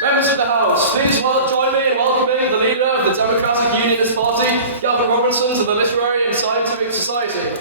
Members of the House, please join me in welcoming the leader of the Democratic Unionist Party, Gavin Robinson, to the Literary and Scientific Society.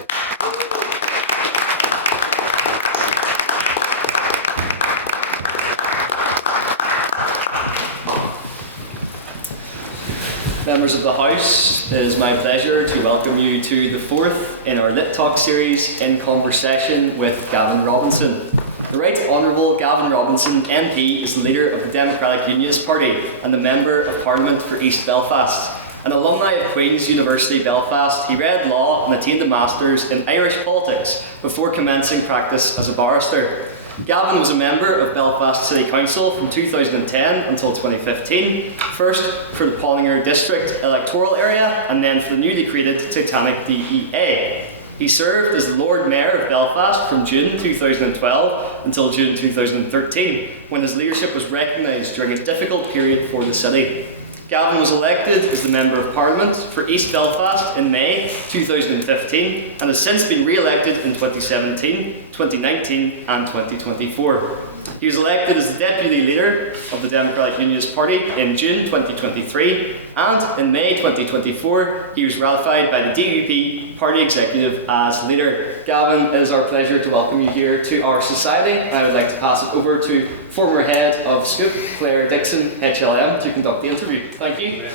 Members of the House, it is my pleasure to welcome you to the fourth in our LitTalk series, In Conversation with Gavin Robinson. The Right Honourable Gavin Robinson MP is the leader of the Democratic Unionist Party and the Member of Parliament for East Belfast. An alumni of Queen's University Belfast, he read law and attained a Masters in Irish politics before commencing practice as a barrister. Gavin was a member of Belfast City Council from 2010 until 2015, first for the Pollinger District electoral area and then for the newly created Titanic DEA. He served as the Lord Mayor of Belfast from June 2012 until June 2013, when his leadership was recognised during a difficult period for the city. Gavin was elected as the Member of Parliament for East Belfast in May 2015 and has since been re-elected in 2017, 2019 and 2024. He was elected as the Deputy Leader of the Democratic Unionist Party in June 2023 and in May 2024 he was ratified by the DUP Party Executive as Leader. Gavin, it is our pleasure to welcome you here to our society. I would like to pass it over to former Head of Scoop, Claire Dickson HLM, to conduct the interview. Thank you.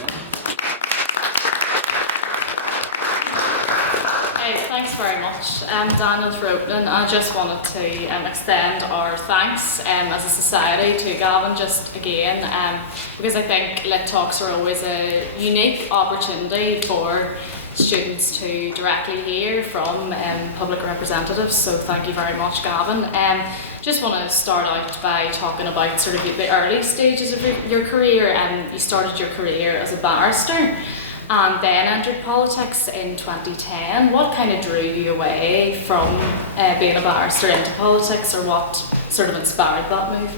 Thanks very much, Daniel, for opening. I just wanted to extend our thanks as a society to Gavin just again, because I think Lit Talks are always a unique opportunity for students to directly hear from public representatives, so thank you very much, Gavin. Just want to start out by talking about sort of the early stages of your career. You started your career as a barrister and then entered politics in 2010. What kind of drew you away from being a barrister into politics, or what sort of inspired that move?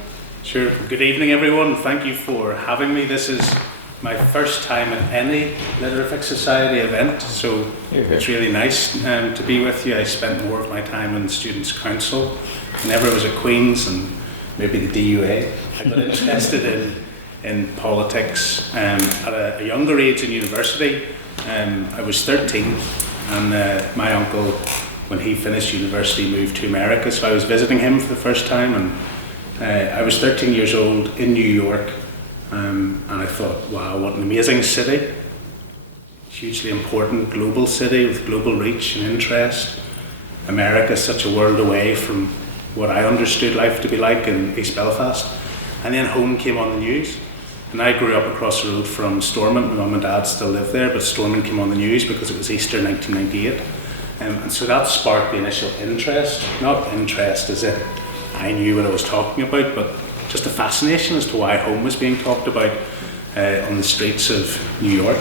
Sure. Good evening, everyone. Thank you for having me. This is my first time at any Literary Society event, so it's really nice to be with you. I spent more of my time in Students' Council. Whenever I was at Queen's and maybe the DUA, I got interested in politics at a younger age in university. I was 13 and my uncle, when he finished university, moved to America, so I was visiting him for the first time, and I was 13 years old in New York, and I thought, wow, what an amazing city. Hugely important global city with global reach and interest. America is such a world away from what I understood life to be like in East Belfast. And then home came on the news. And I grew up across the road from Stormont. My mum and dad still live there, but Stormont came on the news because it was Easter 1998. And so that sparked the initial interest. Not interest as if I knew what I was talking about, but just a fascination as to why home was being talked about on the streets of New York.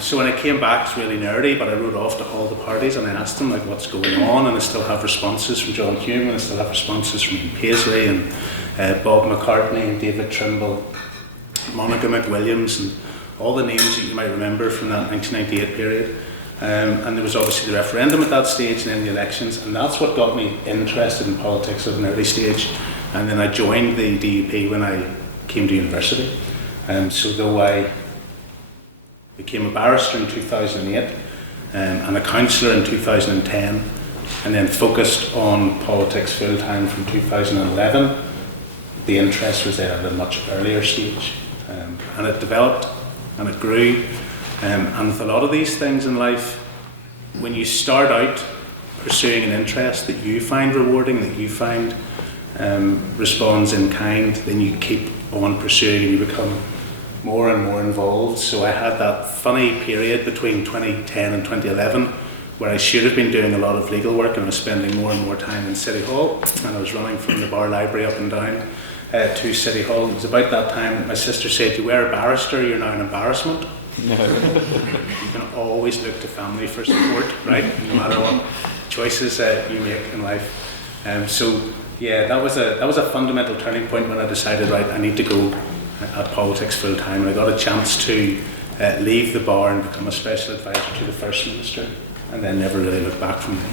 So when I came back, it's really nerdy, but I wrote off to all the parties and I asked them like what's going on, and I still have responses from John Hume, and I still have responses from Ian Paisley and Bob McCartney and David Trimble, Monica McWilliams, and all the names that you might remember from that 1998 period. And there was obviously the referendum at that stage and then the elections, and that's what got me interested in politics at an early stage. And then I joined the DUP when I came to university. So though I became a barrister in 2008 and a councillor in 2010, and then focused on politics full time from 2011, the interest was there at a much earlier stage. And it developed and it grew. And with a lot of these things in life, when you start out pursuing an interest that you find rewarding, that you find responds in kind, then you keep on pursuing and you become more and more involved. So I had that funny period between 2010 and 2011 where I should have been doing a lot of legal work and I was spending more and more time in City Hall, and I was running from the bar library up and down to City Hall. It was about that time that my sister said, "You were a barrister, you're now an embarrassment." You can always look to family for support, right? No matter what choices you make in life. So yeah, that was a fundamental turning point when I decided, right, I need to go at politics full time. And I got a chance to leave the bar and become a special advisor to the First Minister, and then never really look back from there.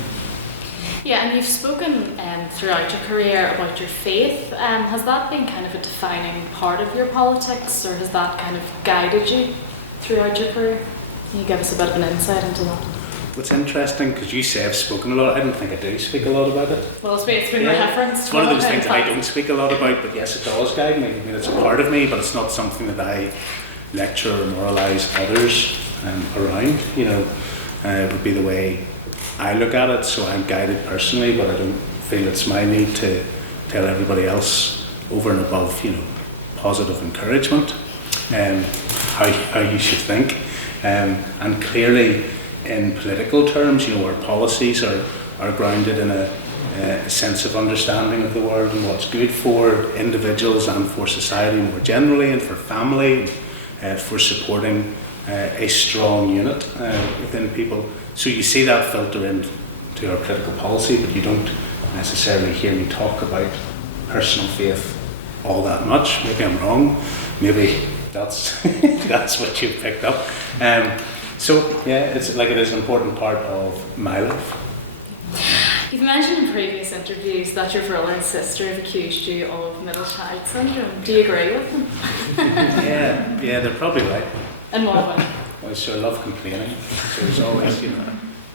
Yeah, and you've spoken throughout your career about your faith. Has that been kind of a defining part of your politics, or has that kind of guided you throughout your career? Can you give us a bit of an insight into that? What's interesting, because you say I've spoken a lot, I don't think I do speak a lot about it. Well, it's been referenced. It's one of those things that I don't speak a lot about, but yes, it does guide me. I mean, it's a part of me, but it's not something that I lecture or moralise others around. You know, it would be the way I look at it, so I'm guided personally, but I don't feel it's my need to tell everybody else over and above, you know, positive encouragement, how you should think. And clearly, in political terms, you know, our policies are grounded in a sense of understanding of the world and what's good for individuals and for society more generally, and for family, for supporting a strong unit within people. So you see that filter into our political policy, but you don't necessarily hear me talk about personal faith all that much. Maybe I'm wrong. Maybe that's that's what you picked up. So yeah, it's like it is an important part of my life. You've mentioned in previous interviews that your brother and sister have accused you of middle child syndrome. Do you agree with them? Yeah, they're probably right. In what way? I sure love complaining. So there's always, you know,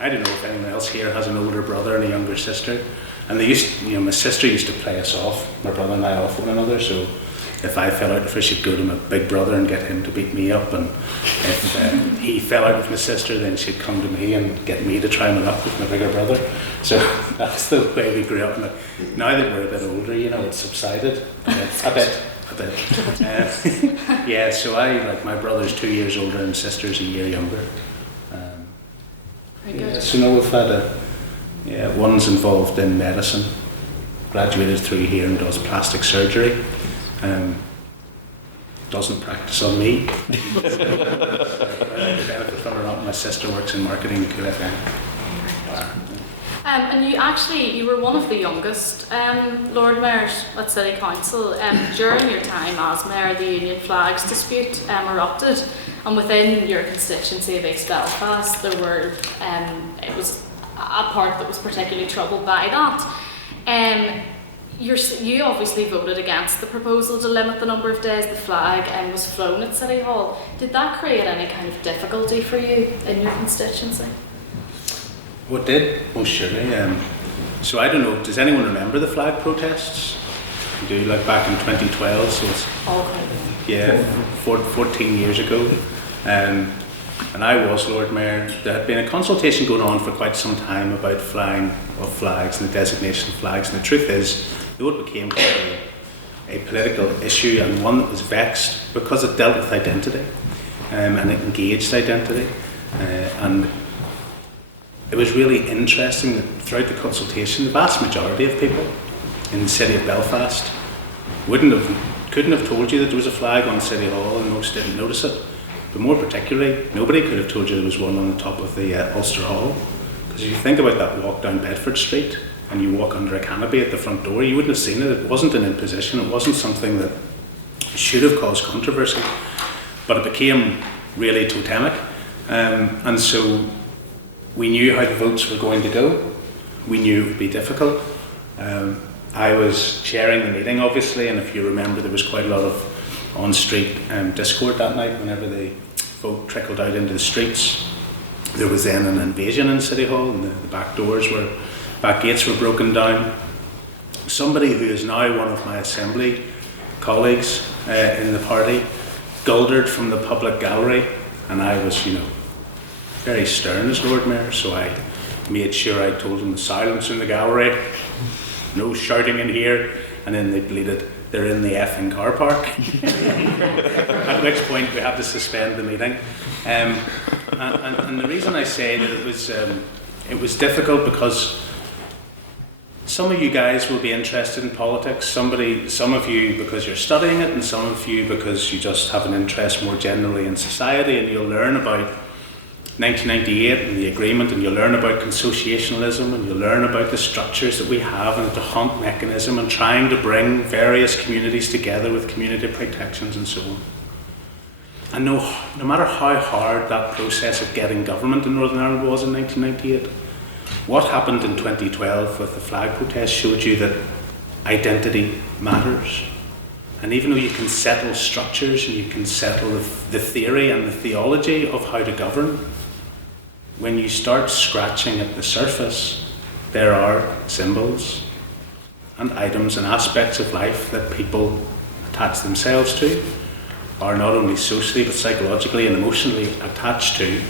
I don't know if anyone else here has an older brother and a younger sister, and they used, you know, my sister used to play us off, my brother and I, off one another. So if I fell out with her, she'd go to my big brother and get him to beat me up, and if he fell out with my sister, then she'd come to me and get me to try him up with my bigger brother. So that's the way we grew up. Now that we're a bit older, you know, it's subsided a bit. Yeah, so my brother's 2 years older and sister's a year younger. Very good. So now we've had one's involved in medicine, graduated through here and does plastic surgery. Doesn't practice on me. Benefit from her not. My sister works in marketing at QFM. And you were one of the youngest Lord Mayors at City Council. During your time as Mayor, the Union Flags dispute erupted, and within your constituency of East Belfast, there were it was a part that was particularly troubled by that. You obviously voted against the proposal to limit the number of days the flag was flown at City Hall. Did that create any kind of difficulty for you in your constituency? Well, it did, most surely. So I don't know, does anyone remember the flag protests? You do, like back in 2012, so it's... All kind of. 14 years ago. And I was Lord Mayor. There had been a consultation going on for quite some time about flying of flags and the designation of flags, and the truth is, though it became quite a political issue and one that was vexed because it dealt with identity and it engaged identity, and it was really interesting that throughout the consultation, the vast majority of people in the city of Belfast couldn't have told you that there was a flag on City Hall, and most didn't notice it. But more particularly, nobody could have told you there was one on the top of the Ulster Hall. Because if you think about that walk down Bedford Street and you walk under a canopy at the front door, you wouldn't have seen it. It wasn't an imposition. It wasn't something that should have caused controversy. But it became really totemic. And so we knew how the votes were going to go. We knew it would be difficult. I was chairing the meeting, obviously, and if you remember, there was quite a lot of on-street discord that night whenever the vote trickled out into the streets. There was then an invasion in City Hall, and the back gates were broken down. Somebody who is now one of my assembly colleagues in the party guldered from the public gallery, and I was, very stern as Lord Mayor, so I made sure I told him the silence in the gallery, no shouting in here, and then they bleated, "They're in the effing car park." At which point we had to suspend the meeting. And the reason I say that it was difficult because some of you guys will be interested in politics, some of you because you're studying it, and some of you because you just have an interest more generally in society, and you'll learn about 1998 and the agreement, and you'll learn about consociationalism, and you'll learn about the structures that we have and the hunt mechanism, and trying to bring various communities together with community protections and so on. And no matter how hard that process of getting government in Northern Ireland was in 1998, what happened in 2012 with the flag protest showed you that identity matters. And even though you can settle structures and you can settle the theory and the theology of how to govern, when you start scratching at the surface, there are symbols and items and aspects of life that people attach themselves to, are not only socially but psychologically and emotionally attached to,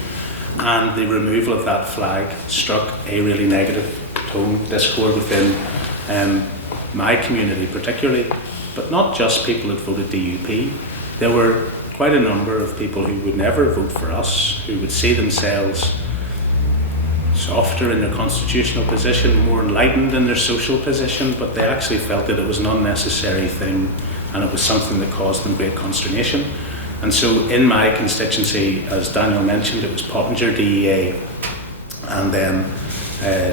and the removal of that flag struck a really negative tone, discord within my community particularly, but not just people that voted DUP. There were quite a number of people who would never vote for us, who would see themselves softer in their constitutional position, more enlightened in their social position, but they actually felt that it was an unnecessary thing and it was something that caused them great consternation. And so in my constituency, as Daniel mentioned, it was Pottinger DEA and then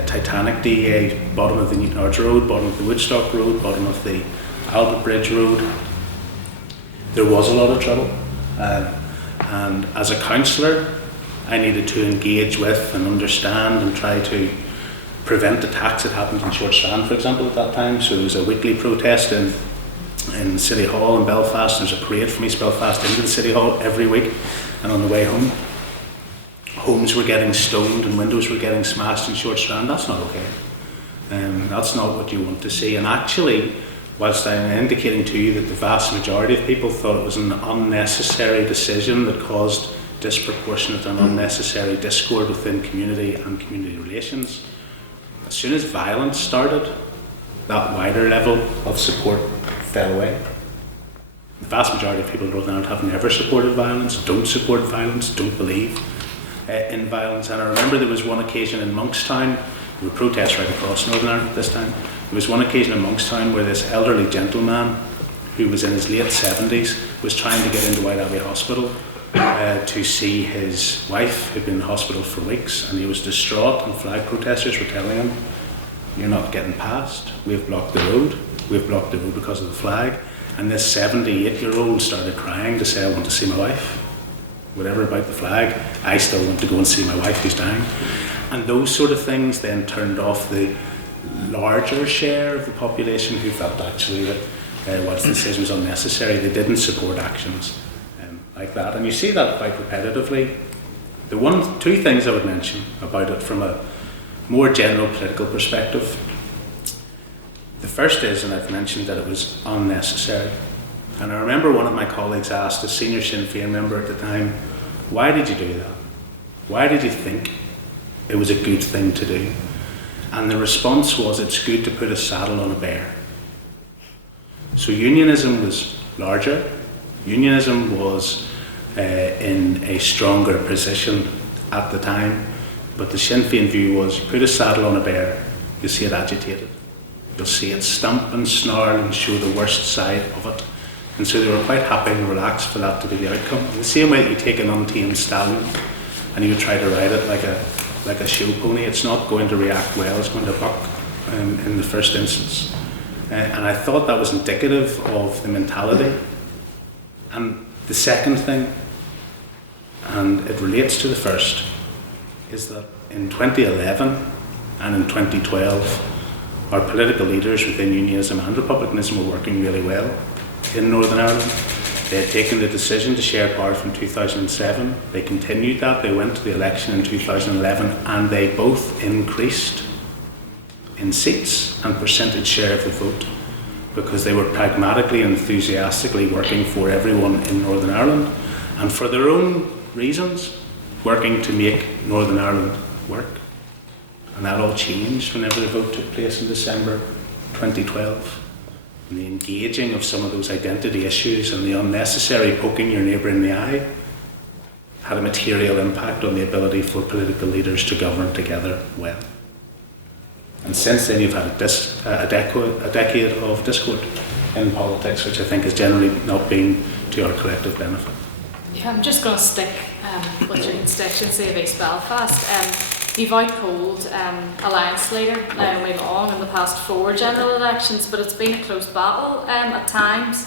Titanic DEA, bottom of the Newton Arch Road, bottom of the Woodstock Road, bottom of the Albert Bridge Road. There was a lot of trouble. And as a councillor, I needed to engage with and understand and try to prevent attacks that happened in Short Strand, for example, at that time. So there was a weekly protest in City Hall in Belfast. There's a parade from East Belfast into the City Hall every week, and on the way home, homes were getting stoned and windows were getting smashed in Short Strand. That's not okay. That's not what you want to see. And actually, whilst I'm indicating to you that the vast majority of people thought it was an unnecessary decision that caused disproportionate and unnecessary discord within community and community relations, as soon as violence started, that wider level of support fell away. The vast majority of people in Northern Ireland have never supported violence, don't support violence, don't believe in violence. And I remember there was one occasion in Monkstown, there were protests right across Northern Ireland at this time. There was one occasion in Monkstown where this elderly gentleman who was in his late 70s was trying to get into White Abbey Hospital to see his wife who'd been in hospital for weeks, and he was distraught, and flag protesters were telling him, "You're not getting past, we've blocked the road because of the flag." And this 78-year-old started crying to say, "I want to see my wife. Whatever about the flag, I still want to go and see my wife who's dying." And those sort of things then turned off the larger share of the population who felt actually that whilst the decision was unnecessary, they didn't support actions like that. And you see that quite repetitively. The two things I would mention about it from a more general political perspective. The first is, and I've mentioned, that it was unnecessary. And I remember one of my colleagues asked a senior Sinn Féin member at the time, "Why did you do that? Why did you think it was a good thing to do?" And the response was, "It's good to put a saddle on a bear." So unionism was larger. Unionism was in a stronger position at the time, but the Sinn Féin view was, put a saddle on a bear, you'll see it agitated. You'll see it stamp and snarl and show the worst side of it. And so they were quite happy and relaxed for that to be the outcome. In the same way that you take an untamed stallion and you try to ride it like a show pony, it's not going to react well, it's going to buck in the first instance. And I thought that was indicative of the mentality. And the second thing, and it relates to the first, is that in 2011 and in 2012, our political leaders within unionism and republicanism were working really well in Northern Ireland. They had taken the decision to share power from 2007. They continued that. They went to the election in 2011 and they both increased in seats and percentage share of the vote because they were pragmatically and enthusiastically working for everyone in Northern Ireland and for their own reasons, working to make Northern Ireland work. And that all changed whenever the vote took place in December 2012. And the engaging of some of those identity issues and the unnecessary poking your neighbour in the eye had a material impact on the ability for political leaders to govern together well. And since then you've had a decade of discord in politics, which I think has generally not been to our collective benefit. Yeah, I'm just going to stick with your constituency of East Belfast. You've outpolled Alliance leader Naomi Long in the past 4 general elections, but it's been a close battle at times,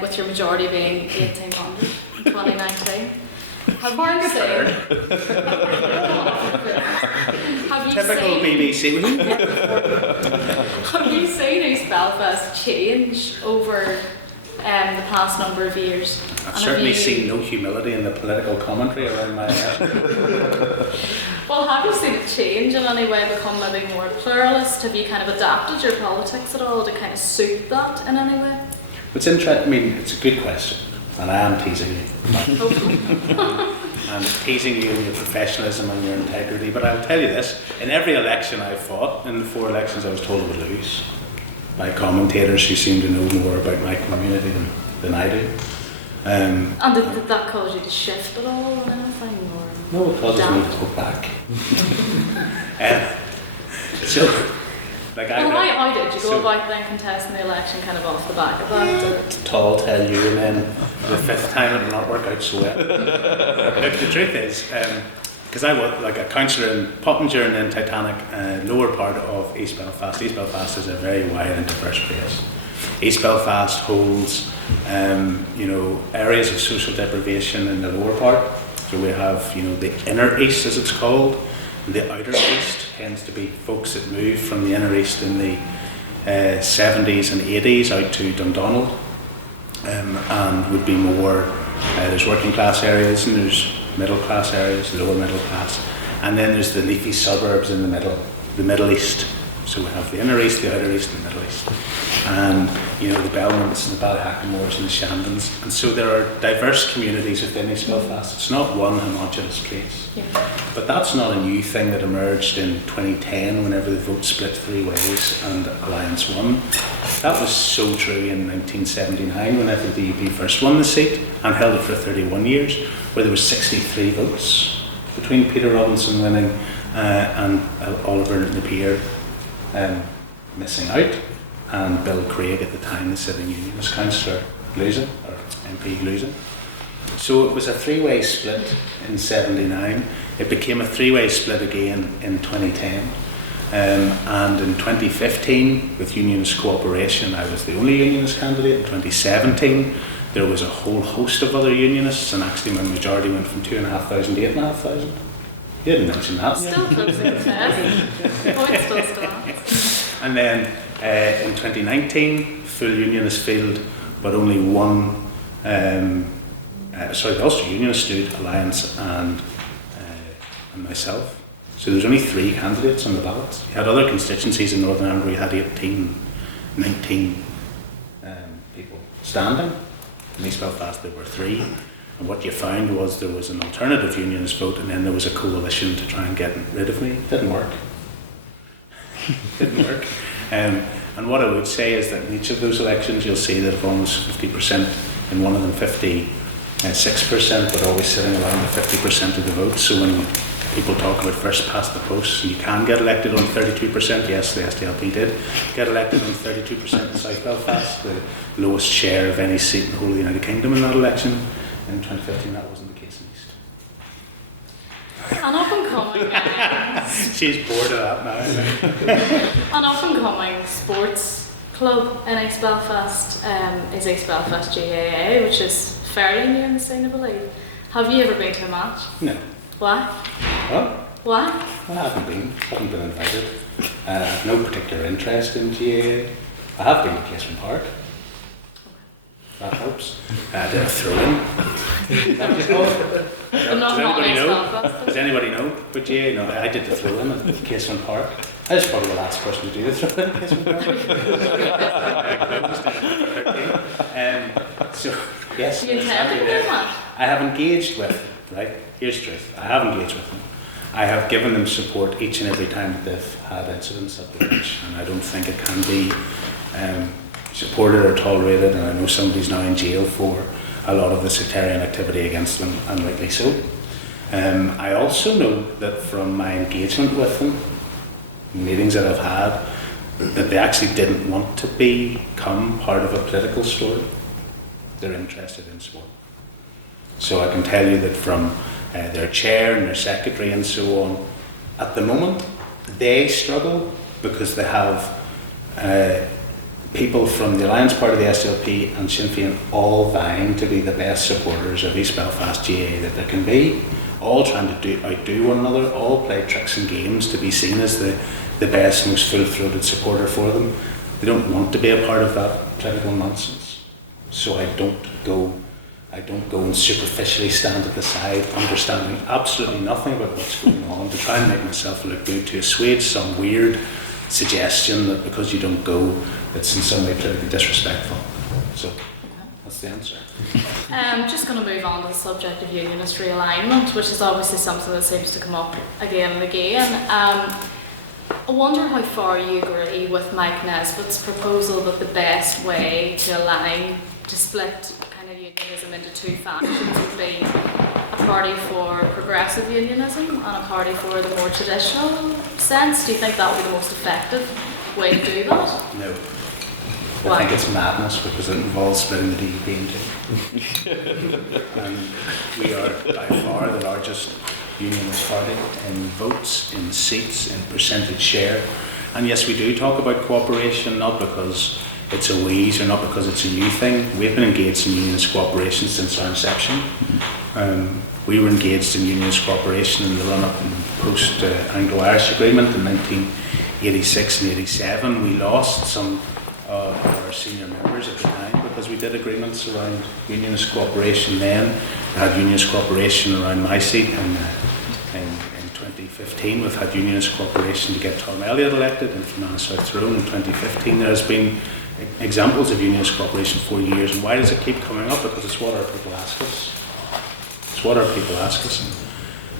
with your majority being 1800 in 2019. Typical BBC. Have you seen East Belfast change over the past number of years? I've certainly seen no humility in the political commentary around my head. Well, have you seen it change in any way, become maybe more pluralist? Have you kind of adapted your politics at all to kind of suit that in any way? It's interesting. I mean, it's a good question, and I am teasing you. I'm teasing you in your professionalism and your integrity. But I'll tell you this: in every election I fought, in the 4 elections, I was told I would lose by commentators who seem to know more about my community than I do. And did that cause you to shift at all or anything? Or no, it causes me to go back. How did you go about then contesting the election kind of off the back of that? Tall tell you, and then the 5th time it did not work out so well. Look, the truth is, because I was like a councillor in Pottinger and then Titanic, lower part of East Belfast. East Belfast is a very wide and diverse place. East Belfast holds, areas of social deprivation in the lower part. So we have, the inner east, as it's called, and the outer east tends to be folks that moved from the inner east in the 70s and 80s out to Dundonald, and would be more. There's working class areas and there's middle class areas, lower middle class, and then there's the leafy suburbs in the Middle East. So we have the inner east, the outer east, and the Middle East, and the Belmonts and the Ballyhackamores and the Shandons, and so there are diverse communities within East Belfast. It's not one homogenous place, but that's not a new thing that emerged in 2010 whenever the vote split 3 ways and Alliance won. That was so true in 1979 whenever the UP first won the seat and held it for 31 years, where there was 63 votes between Peter Robinson winning and Oliver Napier missing out, and Bill Craig at the time, the sitting Unionist councillor, losing, or MP losing. So it was a 3-way split in 79. It became a 3-way split again in 2010. And in 2015, with Unionist cooperation, I was the only Unionist candidate. In 2017, there was a whole host of other Unionists, and actually my majority went from 2,500 to 8,500. You didn't mention that. Still close to the test. Point still stands. And then in 2019, full Unionist field, but only one, the Ulster Unionist stood, Alliance and myself. So there was only 3 candidates on the ballots. You had other constituencies in Northern Ireland where you had 18, 19 people standing. In East Belfast there were 3. And what you found was there was an alternative Unionist vote, and then there was a coalition to try and get rid of me. It didn't work. Didn't work. And what I would say is that in each of those elections you'll see that of almost 50%, in one of them 56%, but always sitting around the 50% of the vote. So when people talk about first past the post, you can get elected on 32%. Yes, the SDLP did get elected on 32% in South Belfast, the lowest share of any seat in the whole of the United Kingdom in that election. In 2015, that wasn't the case in East. An up-and-coming... She's bored of that now. An up-and-coming sports club in East Belfast is East Belfast GAA, which is fairly new in the scene, I believe. Have you ever been to a match? No. Why? What? Why? I haven't been invited. I have no particular interest in GAA. I have been to Casement Park. That helps. I did a throw-in. Does anybody know? But GAA, no, I did the throw-in at Casement Park. I was probably the last person to do the throw-in at Casement Park. So, yes. You intend to do that? I have engaged with, right? Here's the truth. I have engaged with them. I have given them support each and every time that they've had incidents at the bench, and I don't think it can be supported or tolerated, and I know somebody's now in jail for a lot of the sectarian activity against them, and rightly so. I also know that from my engagement with them, meetings that I've had, that they actually didn't want to become part of a political story. They're interested in sport. So I can tell you that from their chair and their secretary and so on, at the moment, they struggle because they have people from the Alliance Party, the SLP and Sinn Féin all vying to be the best supporters of East Belfast GA that there can be, all trying to outdo one another, all play tricks and games to be seen as the best, most full-throated supporter for them. They don't want to be a part of that political nonsense. So I don't go and superficially stand at the side, understanding absolutely nothing about what's going on, to try and make myself look good, to assuage some weird suggestion that because you don't go, it's in some way politically disrespectful. So that's the answer. Just going to move on to the subject of unionist realignment, which is obviously something that seems to come up again and again. I wonder how far you agree with Mike Nesbitt's proposal that the best way to align, to split kind of unionism into two factions would be a party for progressive unionism and a party for the more traditional sense. Do you think that would be the most effective way to do that? No. Why? I think it's madness because it involves splitting the DUP in two. And we are by far the largest unionist party in votes, in seats, in percentage share. And yes, we do talk about cooperation, not because it's a wheeze or not because it's a new thing. We've been engaged in unionist cooperation since our inception. We were engaged in unionist cooperation in the run-up and post-Anglo-Irish Agreement in 1986 and 87. We lost some of our senior members at the time because we did agreements around unionist cooperation then. We had unionist cooperation around my seat in 2015. We've had unionist cooperation to get Tom Elliott elected in Fermanagh South Tyrone in 2015. There has been examples of unionist cooperation for years. And why does it keep coming up? Because it's what our people ask us. It's what our people ask us.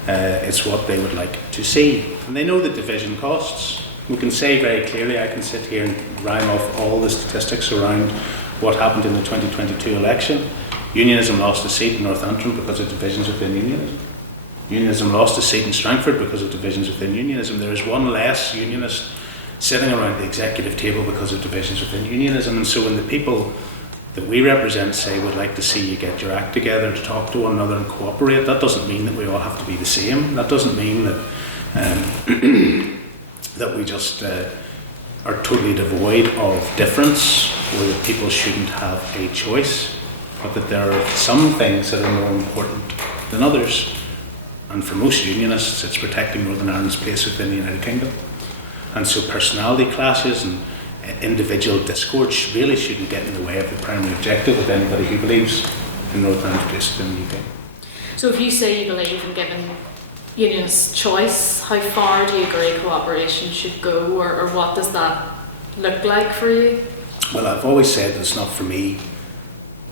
It's what they would like to see. And they know that division costs. We can say very clearly, I can sit here and rhyme off all the statistics around what happened in the 2022 election. Unionism lost a seat in North Antrim because of divisions within unionism. Unionism lost a seat in Strangford because of divisions within unionism. There is one less unionist sitting around the executive table because of divisions within unionism. And so when the people that we represent say would like to see you get your act together to talk to one another and cooperate, that doesn't mean that we all have to be the same. That doesn't mean that that we just are totally devoid of difference, or that people shouldn't have a choice, but that there are some things that are more important than others. And for most unionists, it's protecting Northern Ireland's place within the United Kingdom. And so personality clashes and individual discord really shouldn't get in the way of the primary objective of anybody who believes in Northern Ireland's place within the UK. So if you say you believe in giving unionists choice, how far do you agree cooperation should go, or what does that look like for you? Well, I've always said that it's not for me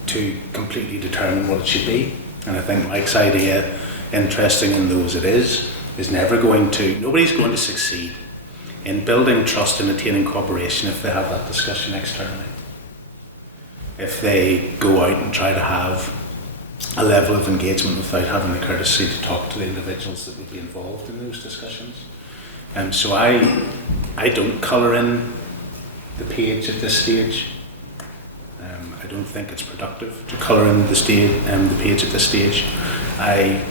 to completely determine what it should be. And I think Mike's idea, interesting in though as it is never going to, nobody's going to succeed in building trust and attaining cooperation if they have that discussion externally. If they go out and try to have a level of engagement without having the courtesy to talk to the individuals that would be involved in those discussions. So I don't colour in the page at this stage. I don't think it's productive to colour in the page at this stage. I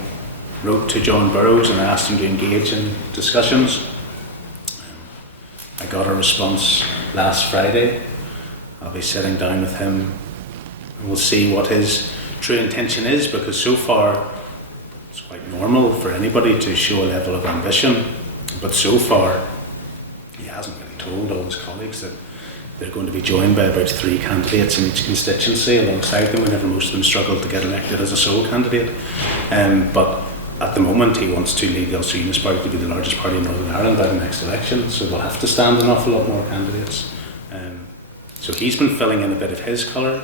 wrote to John Burrows and I asked him to engage in discussions. I got a response last Friday. I'll be sitting down with him and we'll see what his true intention is, because so far it's quite normal for anybody to show a level of ambition, but so far he hasn't really told all his colleagues that they're going to be joined by about 3 candidates in each constituency alongside them, whenever most of them struggle to get elected as a sole candidate. But at the moment he wants to lead the Ulster Unionist Party to be the largest party in Northern Ireland by the next election, so they'll have to stand an awful lot more candidates. So he's been filling in a bit of his colour,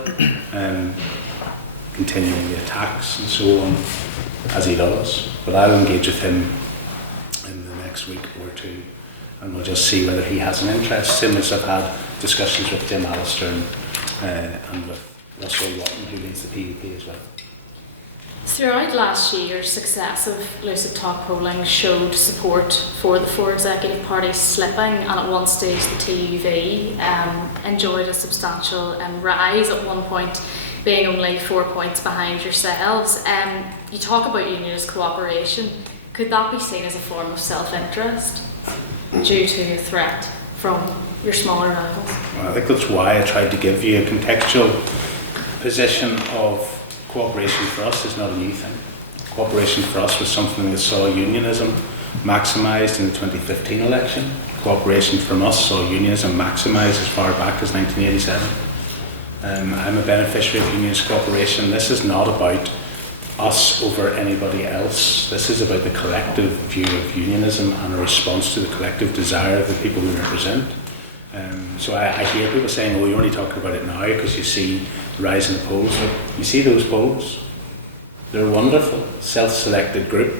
continuing the attacks and so on as he does, but I'll engage with him in the next week or two and we'll just see whether he has an interest, same as I've had discussions with Jim Allister and with Russell Watton, who leads the PUP as well. Throughout last year, successive Lucid Talk polling showed support for the 4 executive parties slipping, and at one stage the TUV enjoyed a substantial rise, at one point being only 4 points behind yourselves. You talk about unionist cooperation. Could that be seen as a form of self-interest due to a threat from your smaller rivals? Well, I think that's why I tried to give you a contextual position of cooperation for us is not a new thing. Cooperation for us was something that saw unionism maximised in the 2015 election. Cooperation from us saw unionism maximised as far back as 1987. I'm a beneficiary of unionist cooperation. This is not about us over anybody else. This is about the collective view of unionism and a response to the collective desire of the people we represent. So I hear people saying, oh, you're only talking about it now because you see the rise in the polls. But you see those polls? They're a wonderful, self-selected group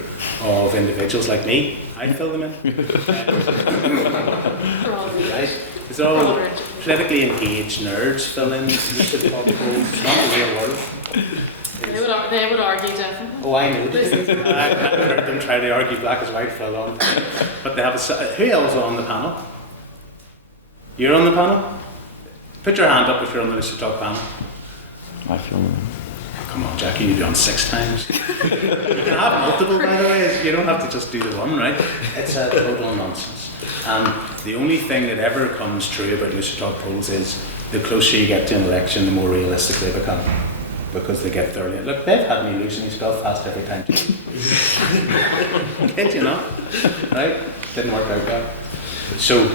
of individuals like me. I'd fill them in. Right? It's all politically engaged nerds fill in the LitTalk polls, not the real world. They would argue differently. Oh, I know. I've heard them try to argue black as white for a long time. But they have who else is on the panel? You're on the panel? Put your hand up if you're on the LitTalk panel. I feel them. Come on, Jackie, you've done 6 times. You can have multiple, by the way. You don't have to just do the one, right? It's a total nonsense. And the only thing that ever comes true about LitTalk polls is the closer you get to an election, the more realistic they become. Because they get thoroughly. Look, they've had me losing East Belfast every time. Kid you not? Right? Didn't work out well. So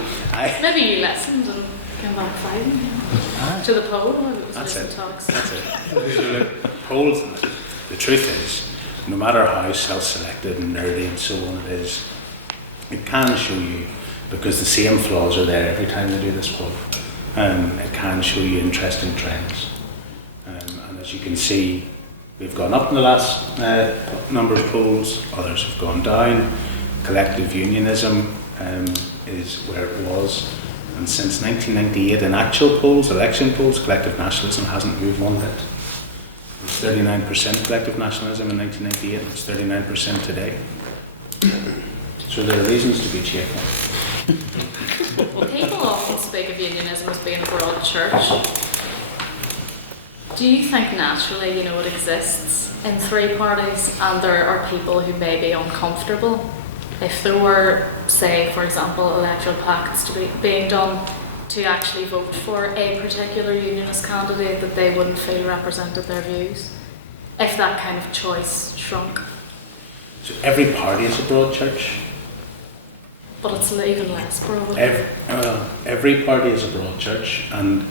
maybe you listened and came back fighting to the poll. That's it. Talks. That's it. So look, polls. The truth is, no matter how self-selected and nerdy and so on it is, it can show you, because the same flaws are there every time they do this poll. It can show you interesting trends. And as you can see, we've gone up in the last number of polls. Others have gone down. Collective unionism is where it was, and since 1998 in actual polls, election polls, collective nationalism hasn't moved one bit. It was 39% collective nationalism in 1998, and it's 39% today. So there are reasons to be cheerful. Well, people often speak of unionism as being a broad church. Do you think naturally, it exists in 3 parties, and there are people who may be uncomfortable if there were, say, for example, electoral pacts being done to actually vote for a particular unionist candidate that they wouldn't feel represented their views, if that kind of choice shrunk? So every party is a broad church. But it's even less broad. Every party is a broad church, and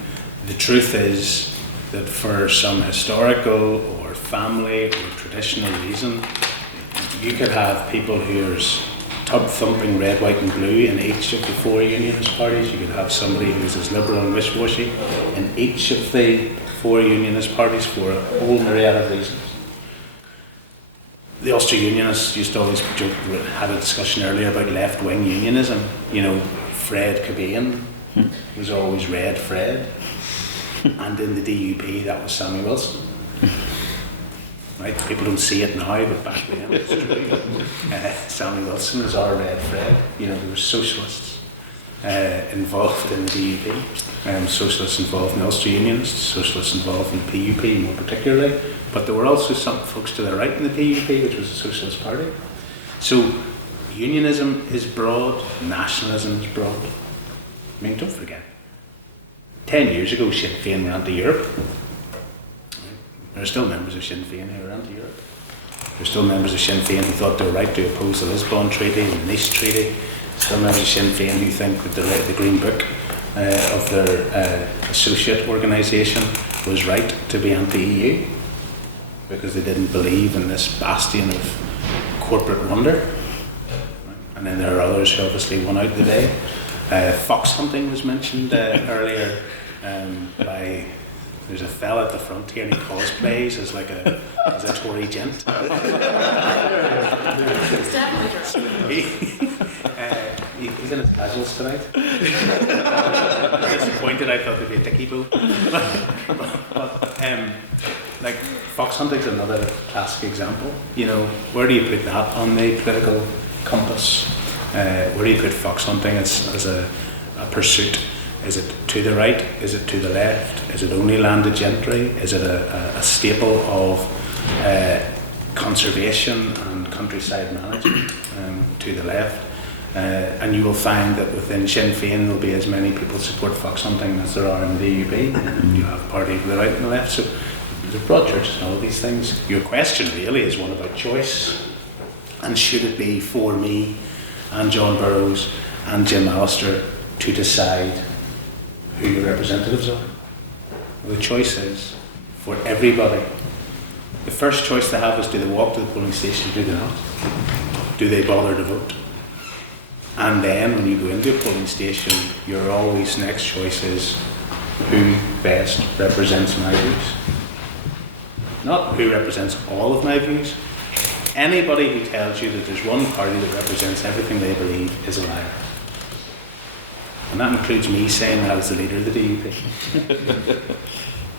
the truth is that for some historical or family or traditional reason, you could have people who are tub-thumping red, white and blue in each of the 4 unionist parties. You could have somebody who's as liberal and wishy-washy in each of the 4 unionist parties for a whole myriad of reasons. The Ulster-Unionists used to always joke, had a discussion earlier about left-wing unionism. Fred Cobain was always Red Fred, and in the DUP that was Sammy Wilson. Right? People don't see it now, but back then it's true. Sammy Wilson was our Red Fred. There were socialists involved in the DUP, socialists involved in the Ulster Unionists, socialists involved in the PUP more particularly, but there were also some folks to the right in the PUP, which was a socialist party. So unionism is broad, nationalism is broad. Don't forget, 10 years ago Sinn Féin were anti-Europe. There are still members of Sinn Féin who are anti-Europe. There are still members of Sinn Féin who thought they were right to oppose the Lisbon Treaty and the Nice Treaty. Still members of Sinn Féin who think that the Green Book of their associate organisation was right to be anti-EU because they didn't believe in this bastion of corporate wonder. And then there are others who obviously won out the day. Fox hunting was mentioned earlier by... There's a fella at the front here and he cosplays as a Tory gent. It's definitely He's in his casuals tonight. Disappointed, I thought there'd be a dicky bow. But fox hunting's another classic example. Where do you put that on the political compass? Where do you put fox hunting as a pursuit? Is it to the right? Is it to the left? Is it only landed gentry? Is it a staple of conservation and countryside management to the left? And you will find that within Sinn Féin there'll be as many people support fox hunting as there are in the DUP. And you have party to the right and the left. So there's broad churches and all these things. Your question really is one about choice. And should it be for me and John Burrows and Jim Allister to decide who your representatives are? Well, the choice is for everybody. The first choice they have is, do they walk to the polling station, do they not? Do they bother to vote? And then when you go into a polling station, your always next choice is, who best represents my views? Not who represents all of my views. Anybody who tells you that there's one party that represents everything they believe is a liar. And that includes me saying that as the leader of the DUP.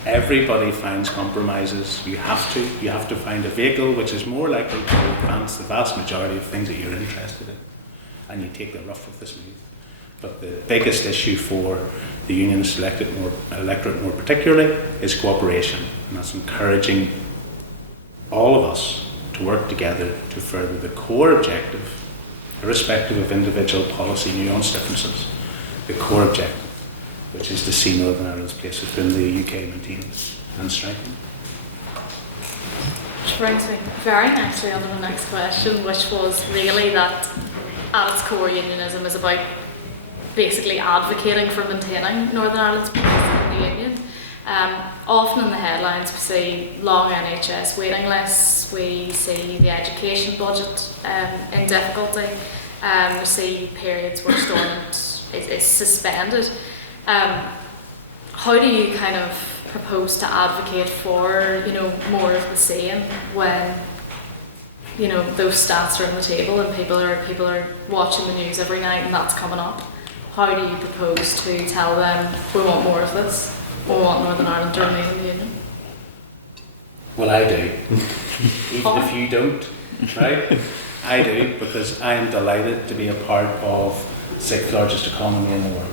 Everybody finds compromises. You have to find a vehicle which is more likely to advance the vast majority of things that you're interested in. And you take the rough with the smooth. But the biggest issue for the Unionist electorate more particularly is cooperation. And that's encouraging all of us to work together to further the core objective, irrespective of individual policy nuance differences, the core objective, which is to see Northern Ireland's place within the UK maintained and strengthened. Which brings me very nicely on to the next question, which was really that at its core unionism is about basically advocating for maintaining Northern Ireland's place in the Union. Often in the headlines we see long NHS waiting lists, we see the education budget in difficulty, we see periods where Stormont is suspended. How do you kind of propose to advocate for, more of the same when, those stats are on the table and people are watching the news every night and that's coming up? How do you propose to tell them we want more of this? We want Northern Ireland to remain in the Union? Well, I do. Even if you don't, right? I do, because I am delighted to be a part of the sixth largest economy in the world.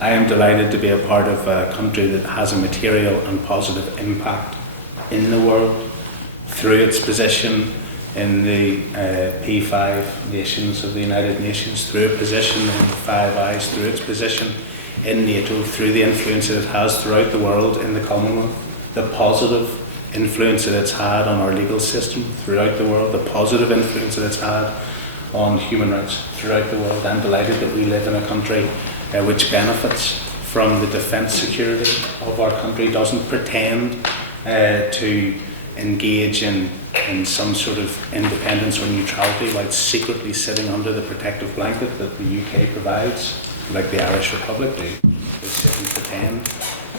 I am delighted to be a part of a country that has a material and positive impact in the world through its position in the P5 nations of the United Nations, through a position in the Five Eyes, through its position in NATO, through the influence that it has throughout the world in the Commonwealth, the positive influence that it's had on our legal system throughout the world, the positive influence that it's had on human rights throughout the world. I'm delighted that we live in a country which benefits from the defence security of our country, doesn't pretend to engage in some sort of independence or neutrality while secretly sitting under the protective blanket that the UK provides, like the Irish Republic do. They sit and pretend.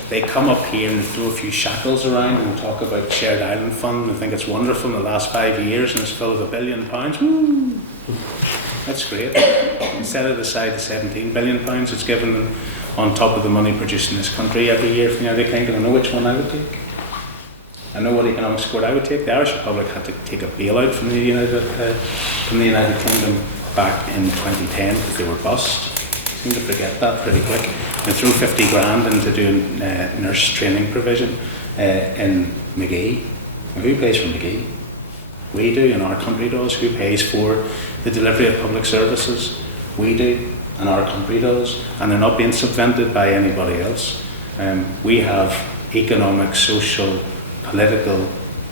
They come up here and throw a few shackles around and talk about shared island fund and think it's wonderful in the last 5 years and it's full of £1 billion. Woo! That's great. Set it aside the £17 billion it's given them on top of the money produced in this country every year from the United Kingdom. I know which one I would take. I know what economic support I would take. The Irish Republic had to take a bailout from the United Kingdom back in 2010 because they were bust. Seem to forget that pretty quick. And throw 50 grand into doing nurse training provision in Magee. Now, who pays for Magee? We do, and our country does. Who pays for the delivery of public services? We do, and our country does. And they're not being subvented by anybody else. We have economic, social, political,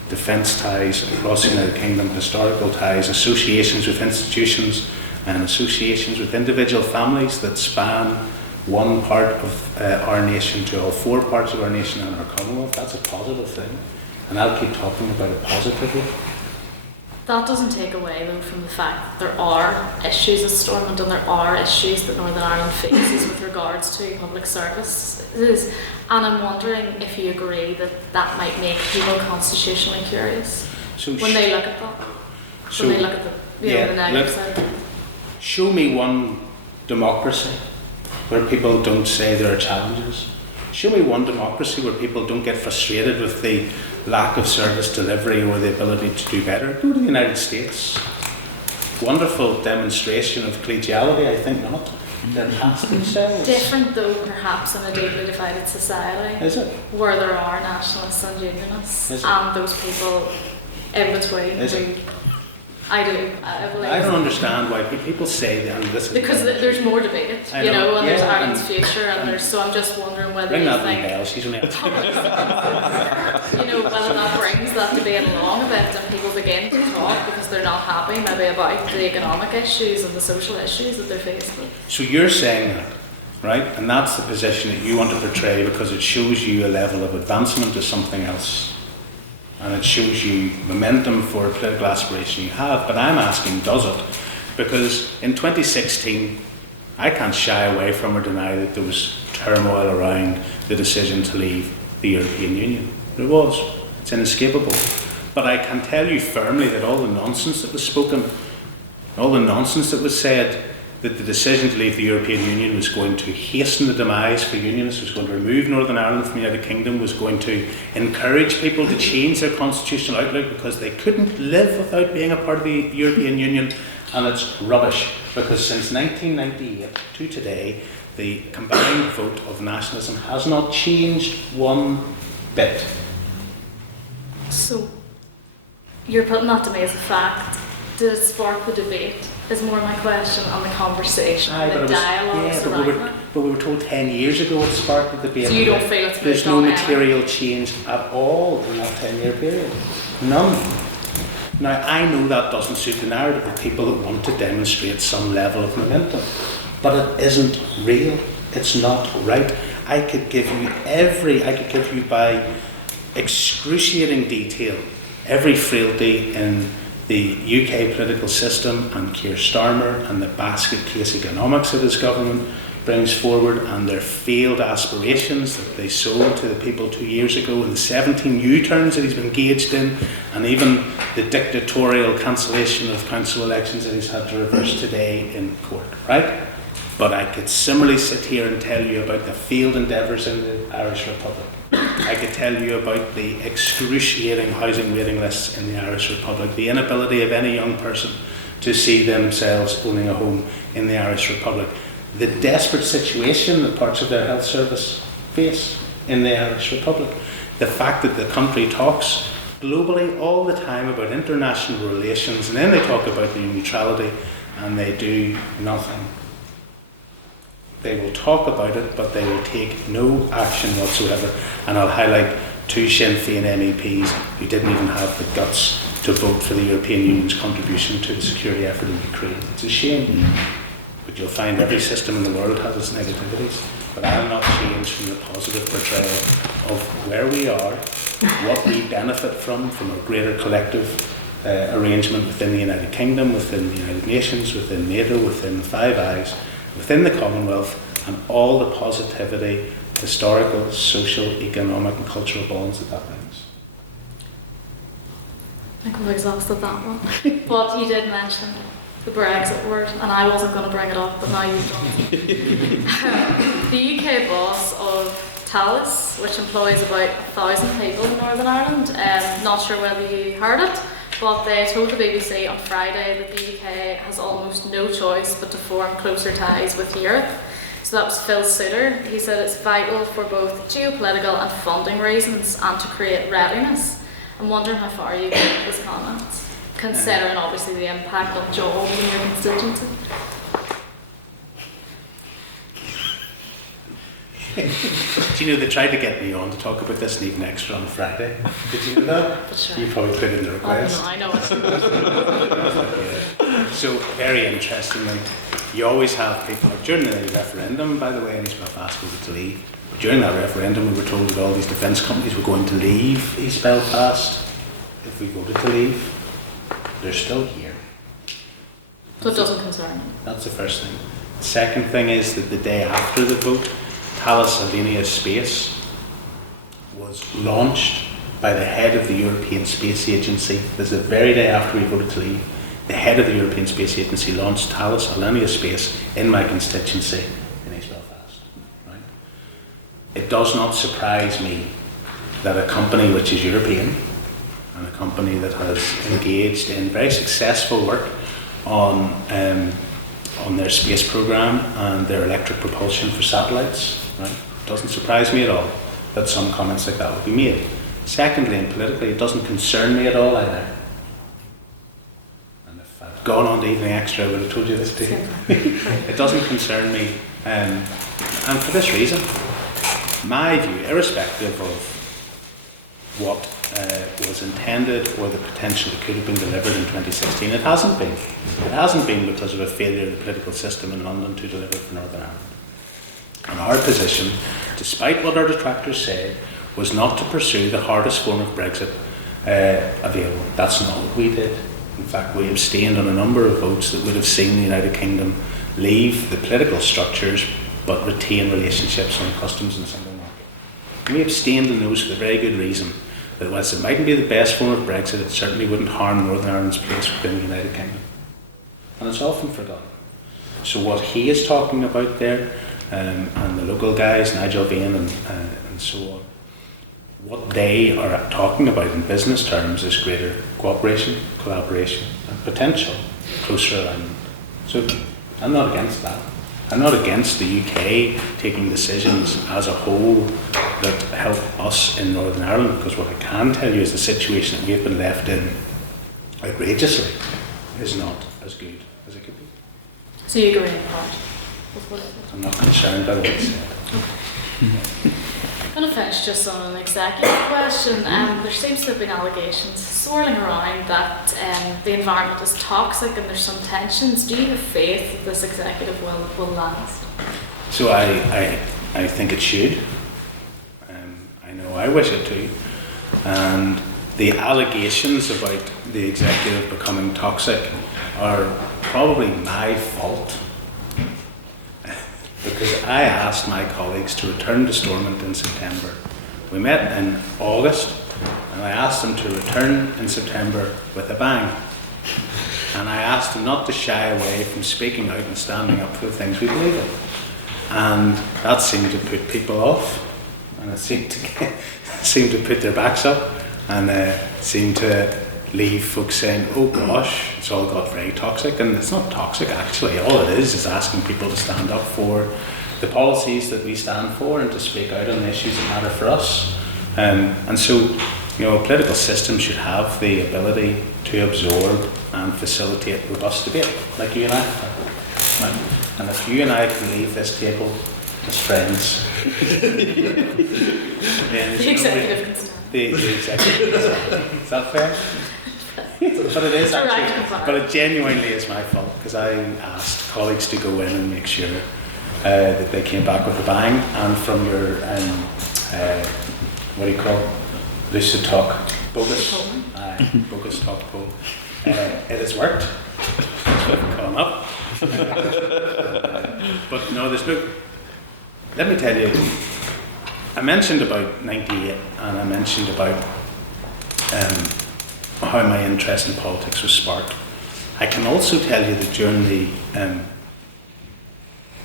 defence ties across the United Kingdom, historical ties, associations with institutions and associations with individual families that span one part of our nation to all four parts of our nation and our Commonwealth. That's a positive thing, and I'll keep talking about it positively. That doesn't take away though from the fact that there are issues at Stormont and there are issues that Northern Ireland faces with regards to public services, and I'm wondering if you agree that that might make people constitutionally curious when they look at that, when they look at the negative side. Show me one democracy where people don't say there are challenges. Show me one democracy where people don't get frustrated with the lack of service delivery or the ability to do better. Go to the United States. Wonderful demonstration of collegiality, I think not. They're past themselves. Different though, perhaps, in a deeply divided society. Is it? Where there are nationalists and unionists, and those people in between. Is it? I do. I believe. I don't understand why people say that. And this is because there's more debate, I you know, and there's yeah, Ireland's future, and there's. So I'm just wondering whether ring you that think, bell. She's only. you know, whether that brings that debate along a bit, and people begin to talk because they're not happy, maybe about the economic issues and the social issues that they're faced with. So you're saying that, right? And that's the position that you want to portray because it shows you a level of advancement to something else. And it shows you momentum for a political aspiration you have. But I'm asking, does it? Because in 2016, I can't shy away from or deny that there was turmoil around the decision to leave the European Union. There was. It's inescapable. But I can tell you firmly that all the nonsense that was spoken, all the nonsense that was said, that the decision to leave the European Union was going to hasten the demise for unionists, was going to remove Northern Ireland from the United Kingdom, was going to encourage people to change their constitutional outlook because they couldn't live without being a part of the European Union. And it's rubbish, because since 1998 to today, the combined vote of nationalism has not changed one bit. So, you're putting that to me as a fact. Did it spark the debate? Is more my question on the conversation and the dialogues around it. But we were told 10 years ago it sparked the debate. So you don't feel it's there's no material change at all in that 10-year period. None. Now, I know that doesn't suit the narrative of people that want to demonstrate some level of momentum, but it isn't real. It's not right. I could give you by excruciating detail every frailty in the UK political system and Keir Starmer and the basket case economics that his government brings forward and their failed aspirations that they sold to the people 2 years ago and the 17 U-turns that he's been engaged in and even the dictatorial cancellation of council elections that he's had to reverse today in court, right? But I could similarly sit here and tell you about the failed endeavours in the Irish Republic. I could tell you about the excruciating housing waiting lists in the Irish Republic, the inability of any young person to see themselves owning a home in the Irish Republic, the desperate situation that parts of their health service face in the Irish Republic, the fact that the country talks globally all the time about international relations and then they talk about their neutrality and they do nothing. They will talk about it, but they will take no action whatsoever. And I'll highlight 2 Sinn Féin MEPs who didn't even have the guts to vote for the European Union's contribution to the security effort in Ukraine. It's a shame. But you'll find every system in the world has its negativities. But I'll not change from the positive portrayal of where we are, what we benefit from a greater collective arrangement within the United Kingdom, within the United Nations, within NATO, within the Five Eyes, within the Commonwealth, and all the positivity, historical, social, economic and cultural bonds that brings. I think we've exhausted that one. But you did mention the Brexit word, and I wasn't going to bring it up, but now you've done it. The UK boss of Talis, which employs about 1,000 people in Northern Ireland, not sure whether you heard it, but they told the BBC on Friday that the UK has almost no choice but to form closer ties with Europe. So that was Phil Suter. He said it's vital for both geopolitical and funding reasons and to create readiness. I'm wondering how far you go with his comments, considering obviously the impact of jobs in your constituency. Do you know they tried to get me on to talk about this and even extra on Friday? Did you know that? Sure. You probably put in the request. Oh, no, I know it. So very interestingly, you always have people during the referendum, by the way, in East Belfast voted to leave. But during that referendum, we were told that all these defence companies were going to leave East Belfast if we voted to leave. They're still here. So it doesn't concern you? That's the first thing. The second thing is that the day after the vote, Thales Alenia Space was launched by the head of the European Space Agency. This is the very day after we voted to leave. The head of the European Space Agency launched Thales Alenia Space in my constituency in East Belfast. Right? It does not surprise me that a company which is European and a company that has engaged in very successful work on their space program and their electric propulsion for satellites, right? It doesn't surprise me at all that some comments like that would be made. Secondly, and politically, it doesn't concern me at all either. And the gone on to Evening Extra, I would have told you this too. It doesn't concern me, and for this reason. My view, irrespective of what was intended or the potential that could have been delivered in 2016, it hasn't been. It hasn't been because of a failure of the political system in London to deliver for Northern Ireland. And our position, despite what our detractors say, was not to pursue the hardest form of Brexit available. That's not what we did. In fact, we abstained on a number of votes that would have seen the United Kingdom leave the political structures but retain relationships on customs and single market. We abstained in those for the very good reason that whilst it mightn't be the best form of Brexit, it certainly wouldn't harm Northern Ireland's place within the United Kingdom. And it's often forgotten. So what he is talking about there, and the local guys, Nigel Vane and so on, what they are talking about in business terms is greater cooperation, collaboration, and potential closer alignment. So I'm not against that. I'm not against the UK taking decisions as a whole that help us in Northern Ireland, because what I can tell you is the situation that we've been left in outrageously is not as good as it could be. So you agree in part with what it is? I'm not concerned by what it said. I'm going to finish just on an executive question. There seems to have been allegations swirling around that the environment is toxic and there's some tensions. Do you have faith that this executive will last? So I think it should. I know I wish it to. And the allegations about the executive becoming toxic are probably my fault. Because I asked my colleagues to return to Stormont in September. We met in August, and I asked them to return in September with a bang. And I asked them not to shy away from speaking out and standing up for the things we believe in. And that seemed to put people off, and it seemed to put their backs up, and seemed to leave folks saying, oh gosh, it's all got very toxic. And it's not toxic actually. All it is asking people to stand up for the policies that we stand for and to speak out on the issues that matter for us. And so, a political system should have the ability to absorb and facilitate robust debate, like you and I have. Right? And if you and I can leave this table as friends, then The executive can stand. The executive. Is that fair? But it is actually, but it genuinely is my fault, because I asked colleagues to go in and make sure that they came back with a bang. And from your what do you call it? Lucid talk, bogus talk poll, it has worked. It's gone up. But no, there's no. Let me tell you. I mentioned about '98, and I mentioned about how my interest in politics was sparked. I can also tell you that during the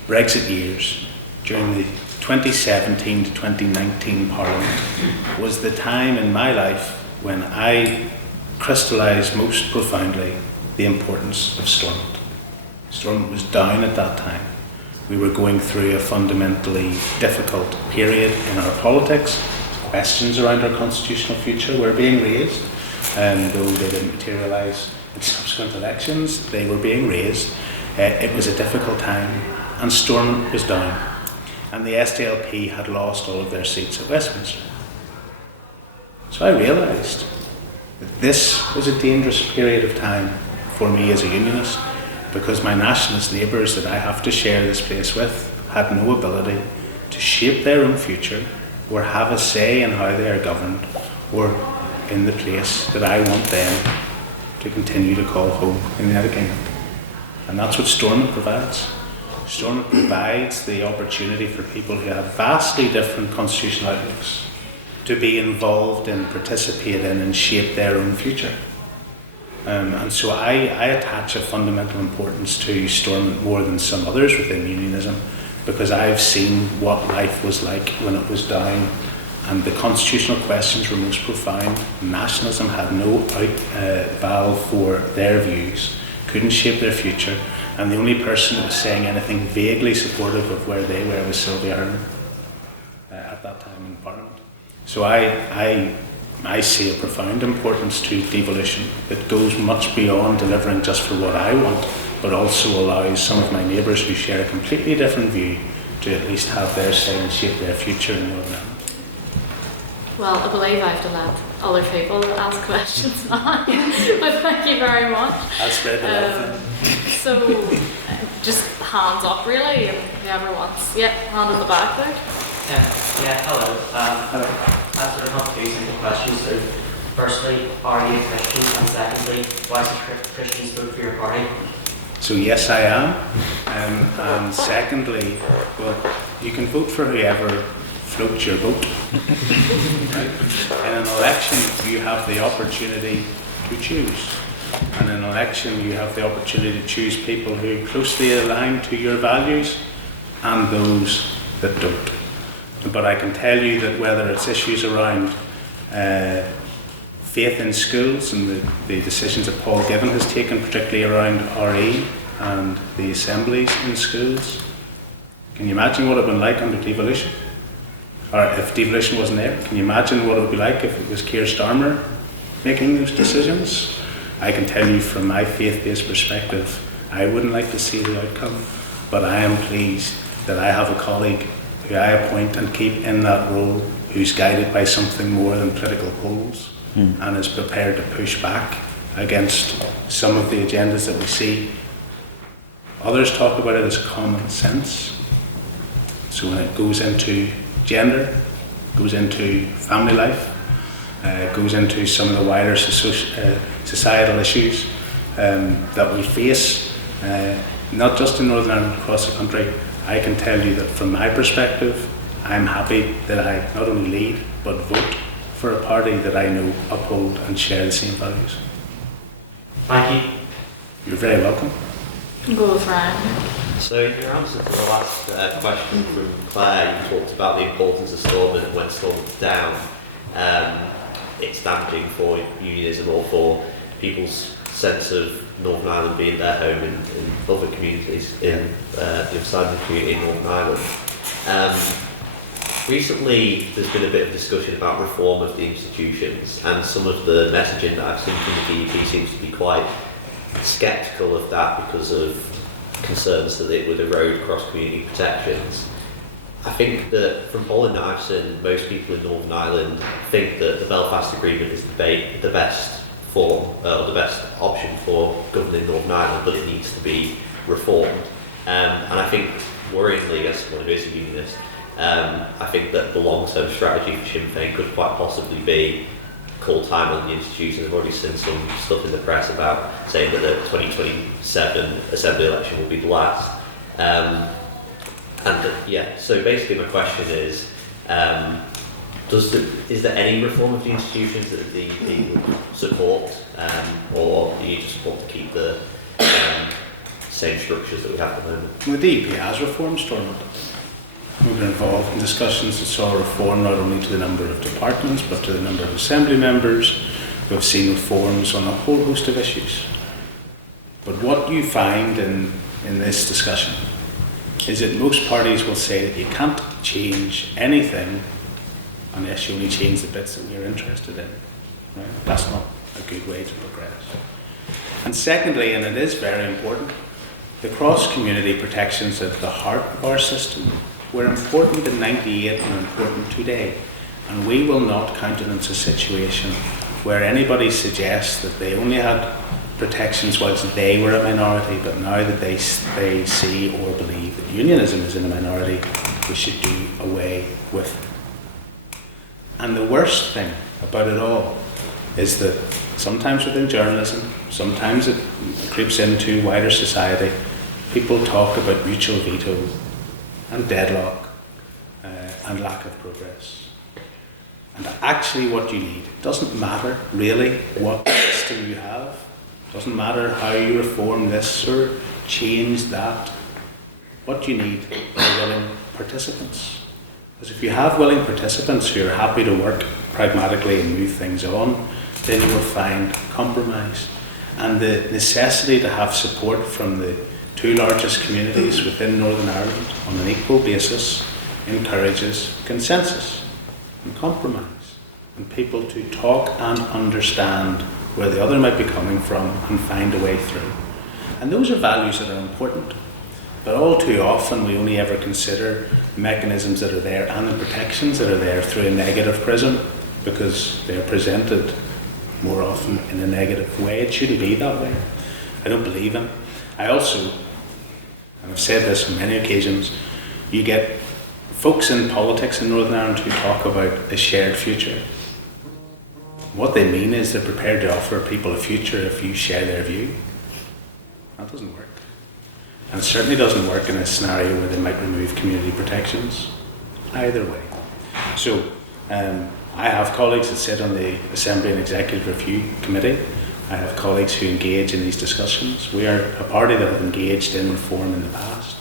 Brexit years, during the 2017 to 2019 Parliament, was the time in my life when I crystallised most profoundly the importance of Stormont. Stormont was down at that time. We were going through a fundamentally difficult period in our politics. Questions around our constitutional future were being raised. Though they didn't materialise in subsequent elections, they were being raised. It was a difficult time, and Stormont was down, and the SDLP had lost all of their seats at Westminster. So I realised that this was a dangerous period of time for me as a unionist, because my nationalist neighbours that I have to share this place with had no ability to shape their own future or have a say in how they are governed or in the place that I want them to continue to call home in the United Kingdom. And that's what Stormont provides. Stormont provides the opportunity for people who have vastly different constitutional outlooks to be involved and participate in and shape their own future. And so I attach a fundamental importance to Stormont more than some others within unionism, because I've seen what life was like when it was down, and the constitutional questions were most profound. Nationalism had no valve for their views, couldn't shape their future, and the only person that was saying anything vaguely supportive of where they were was Sylvia Ireland at that time in Parliament. So I I see a profound importance to devolution that goes much beyond delivering just for what I want, but also allows some of my neighbours who share a completely different view to at least have their say and shape their future in Northern Ireland. Well, I believe I have to let other people ask questions now, but thank you very much. I'll spread the love. So, just hands up really, whoever wants. Yeah, hand at the back there. Hello. Hello. I sort of have two simple questions. So, firstly, are you a Christian? And secondly, why should Christians vote for your party? So yes, I am. And secondly, well, you can vote for whoever floats your boat. Right? In an election, you have the opportunity to choose. And in an election, you have the opportunity to choose people who closely align to your values and those that don't. But I can tell you that whether it's issues around faith in schools and the decisions that Paul Givan has taken, particularly around RE and the assemblies in schools, can you imagine what it would have been like under devolution? Or if devolution wasn't there, can you imagine what it would be like if it was Keir Starmer making those decisions? I can tell you from my faith-based perspective, I wouldn't like to see the outcome, but I am pleased that I have a colleague who I appoint and keep in that role, who's guided by something more than political polls and is prepared to push back against some of the agendas that we see. Others talk about it as common sense. So when it goes into gender, goes into family life, goes into some of the wider societal issues that we face, not just in Northern Ireland, across the country, I can tell you that from my perspective, I'm happy that I not only lead, but vote for a party that I know uphold and share the same values. Thank you. You're very welcome. Go with Ryan. So in your answer to the last question from Claire, you talked about the importance of Stormont and when Stormont's down, it's damaging for unionism or for people's sense of Northern Ireland being their home in other communities in the other side of the community in Northern Ireland. Recently, there's been a bit of discussion about reform of the institutions, and some of the messaging that I've seen from the DUP seems to be quite sceptical of that because of concerns that it would erode cross-community protections. I think that from polling that I've seen, most people in Northern Ireland think that the Belfast Agreement is the best form, or the best option for governing Northern Ireland, but it needs to be reformed. And I think, worryingly, as someone who is a unionist, I think that the long-term strategy for Sinn Féin could quite possibly be call time on the institutions. I've already seen some stuff in the press about saying that the 2027 Assembly election will be the last. So basically my question is, is there any reform of the institutions that the DUP would support, or do you just want to keep the same structures that we have at the moment? The DUP has reformed Stormont. We've been involved in discussions that saw reform not only to the number of departments but to the number of assembly members. We've seen reforms on a whole host of issues. But what you find in this discussion is that most parties will say that you can't change anything unless you only change the bits that you're interested in. Right? That's not a good way to progress. And secondly, and it is very important, the cross-community protections at the heart of our system were important in '98 and important today. And we will not countenance a situation where anybody suggests that they only had protections whilst they were a minority, but now that they see or believe that unionism is in a minority, we should do away with it. And the worst thing about it all is that sometimes within journalism, sometimes it creeps into wider society, people talk about mutual veto and deadlock and lack of progress. And actually what you need, it doesn't matter really what system you have, doesn't matter how you reform this or change that. What you need are willing participants. Because if you have willing participants who are happy to work pragmatically and move things on, then you will find compromise. And the necessity to have support from the two largest communities within Northern Ireland on an equal basis encourages consensus and compromise. and people to talk and understand where the other might be coming from and find a way through. And those are values that are important, but all too often we only ever consider mechanisms that are there and the protections that are there through a negative prism, because they're presented more often in a negative way. It shouldn't be that way. I don't believe in. I also, and I've said this on many occasions, you get folks in politics in Northern Ireland who talk about a shared future. What they mean is they're prepared to offer people a future if you share their view. That doesn't work. And it certainly doesn't work in a scenario where they might remove community protections. Either way. So, I have colleagues that sit on the Assembly and Executive Review Committee. I have colleagues who engage in these discussions. We are a party that have engaged in reform in the past,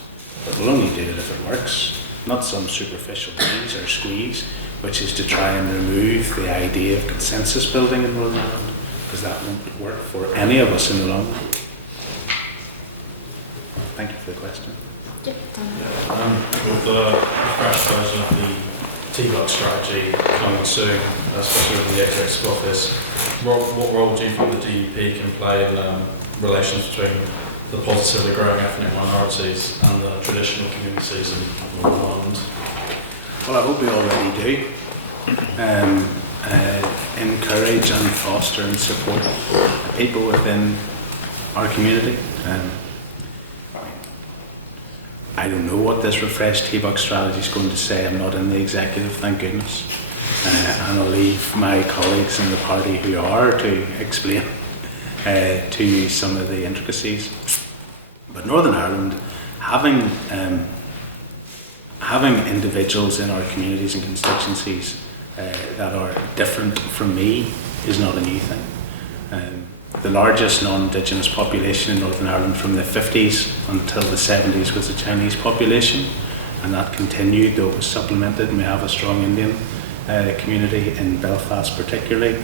but we'll only do it if it works, not some superficial tease or squeeze, which is to try and remove the idea of consensus building in Northern Ireland, because that won't work for any of us in the long run. Thank you for the question. Yep, With the fresh version of the TBOC strategy coming soon, especially with the Executive Office, what role do you think the DUP can play in relations between the positively growing ethnic minorities and the traditional communities in Northern Ireland? Well, I hope we already do. Encourage and foster and support people within our community. I don't know what this refreshed TBOC strategy is going to say. I'm not in the executive, thank goodness. And I'll leave my colleagues in the party who are to explain to you some of the intricacies. But Northern Ireland, having individuals in our communities and constituencies that are different from me is not a new thing. The largest non-Indigenous population in Northern Ireland from the 50s until the 70s was the Chinese population, and that continued, though it was supplemented, and we have a strong Indian community in Belfast particularly.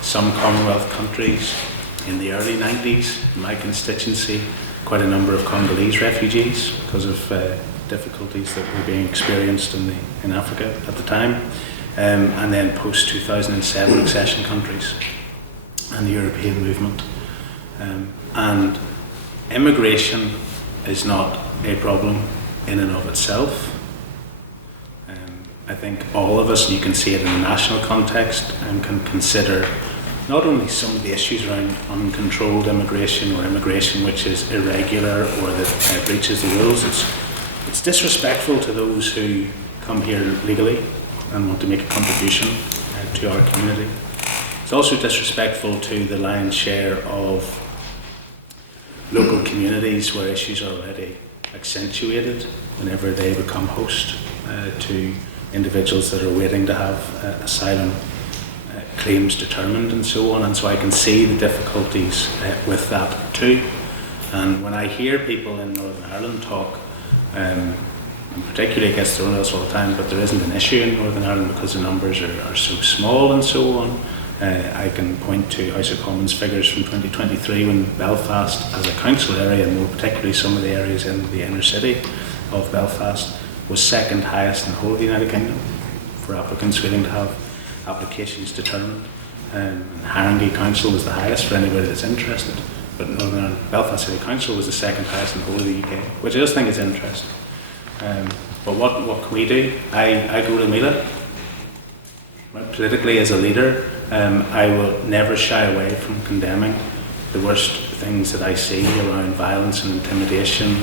Some Commonwealth countries in the early 90s, in my constituency, quite a number of Congolese refugees because of difficulties that were being experienced in Africa at the time, and then post-2007 accession countries and the European movement. And immigration is not a problem in and of itself. I think all of us, and you can see it in a national context, can consider not only some of the issues around uncontrolled immigration or immigration which is irregular or that breaches the rules. It's disrespectful to those who come here legally and want to make a contribution to our community. It's also disrespectful to the lion's share of local communities where issues are already accentuated whenever they become host to individuals that are waiting to have asylum claims determined and so on. And so I can see the difficulties with that too. And when I hear people in Northern Ireland talk, and particularly it gets thrown at us all the time, but there isn't an issue in Northern Ireland because the numbers are so small and so on. I can point to House of Commons figures from 2023 when Belfast as a council area, and more particularly some of the areas in the inner city of Belfast, was second highest in the whole of the United Kingdom for applicants waiting to have applications determined. Haringey Council was the highest for anybody that's interested, but Northern Ireland, Belfast City Council was the second highest in the whole of the UK, which I just think is interesting. But what can we do? I go to Mila. Politically as a leader, I will never shy away from condemning the worst things that I see around violence and intimidation.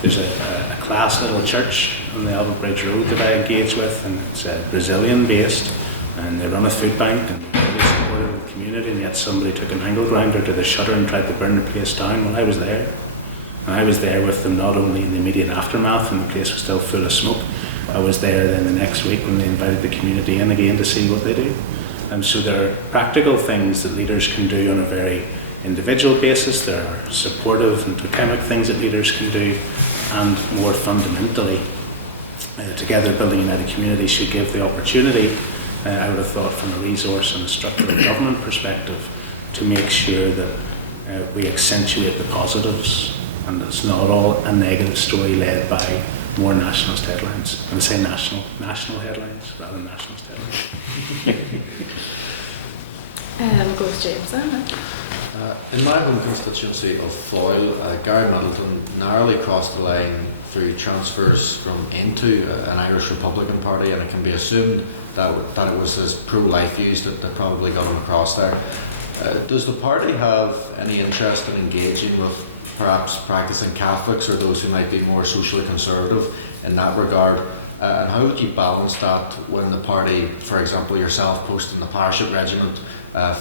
There's a class little church on the Albert Bridge Road that I engage with, and it's Brazilian based, and they run a food bank and really supportive of the community, and yet somebody took an angle grinder to the shutter and tried to burn the place down. Well, I was there. And I was there with them not only in the immediate aftermath when the place was still full of smoke, I was there then the next week when they invited the community in again to see what they do. And so there are practical things that leaders can do on a very individual basis. There are supportive and totemic things that leaders can do, and more fundamentally, together building a united community should give the opportunity, I would have thought from a resource and a structural government perspective, to make sure that we accentuate the positives, and it's not all a negative story led by more nationalist headlines. And I say national headlines rather than nationalist headlines. We'll go with James then. In my home constituency of Foyle, Gary Middleton narrowly crossed the line through transfers into an Irish Republican Party, and it can be assumed that it was his pro-life views that probably got him across there. Does the party have any interest in engaging with perhaps practicing Catholics or those who might be more socially conservative in that regard? And how would you balance that when the party, for example, yourself posting the Parachute Regiment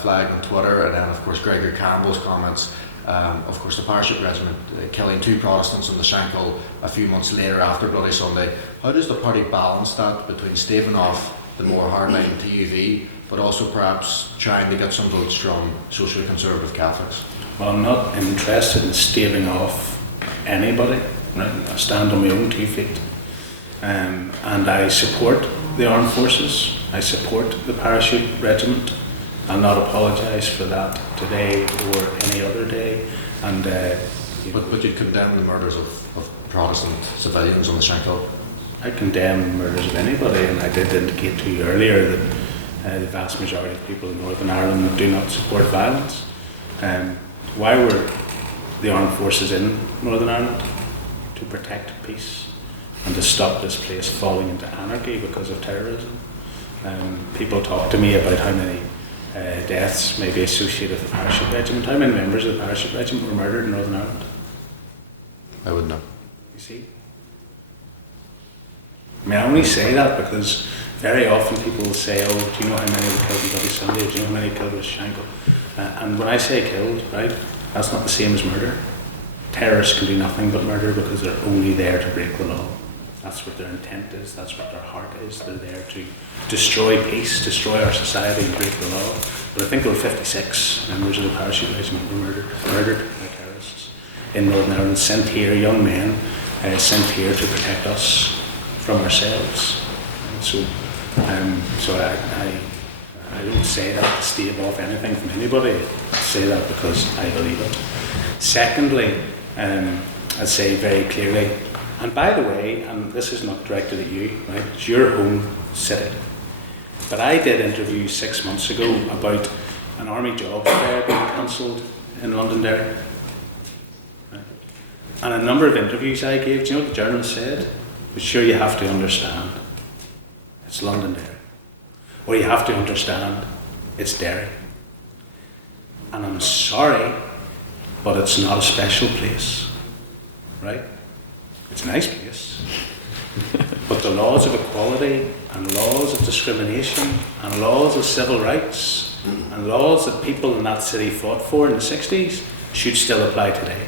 flag on Twitter, and then of course Gregory Campbell's comments, of course the Parachute Regiment killing 2 Protestants in the Shankill a few months later after Bloody Sunday? How does the party balance that between staving off the more hardline TUV, but also perhaps trying to get some votes from socially conservative Catholics? Well, I'm not interested in staving off anybody. Right? I stand on my own 2 feet. And I support the armed forces. I support the Parachute Regiment. I'll not apologise for that today or any other day. And But you'd condemn the murders of Protestant civilians on the Shankill? I condemn murders of anybody, and I did indicate to you earlier that the vast majority of people in Northern Ireland do not support violence. Why were the armed forces in Northern Ireland? To protect peace and to stop this place falling into anarchy because of terrorism. People talk to me about how many deaths may be associated with the Parachute Regiment. How many members of the Parachute Regiment were murdered in Northern Ireland? I wouldn't know. You see? I mean, I only say that because very often people will say, oh, do you know how many were killed in Bloody Sunday? Do you know how many killed with Shankill? And when I say killed, right, that's not the same as murder. Terrorists can do nothing but murder because they're only there to break the law. That's what their intent is, that's what their heart is. They're there to destroy peace, destroy our society and break the law. But I think there were 56 members of the Parachute Regiment were murdered by terrorists in Northern Ireland, sent here, young men, sent here to protect us from ourselves. And so I don't say that to stave off anything from anybody. I say that because I believe it. Secondly, I'd say very clearly, and by the way, and this is not directed at you, right? It's your home city. But I did interview 6 months ago about an army job fair being cancelled in Londonderry. Right? And a number of interviews I gave, do you know what the journalist said? But sure, you have to understand, it's Londonderry. Or you have to understand, it's Derry. And I'm sorry, but it's not a special place, right? It's a nice place. But the laws of equality and laws of discrimination and laws of civil rights and laws that people in that city fought for in the 60s should still apply today.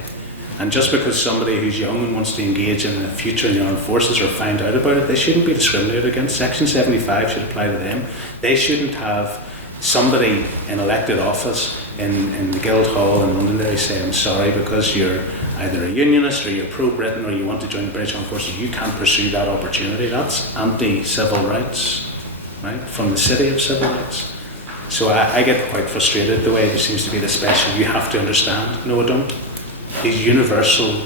And just because somebody who's young and wants to engage in the future in the armed forces or find out about it, they shouldn't be discriminated against. Section 75 should apply to them. They shouldn't have somebody in elected office in the Guildhall in Londonderry say, I'm sorry, because you're either a unionist or you're pro-Britain or you want to join the British Armed Forces, you can't pursue that opportunity. That's anti-civil rights, right, from the city of civil rights. So I get quite frustrated the way there seems to be this special, you have to understand. No, I don't. These universal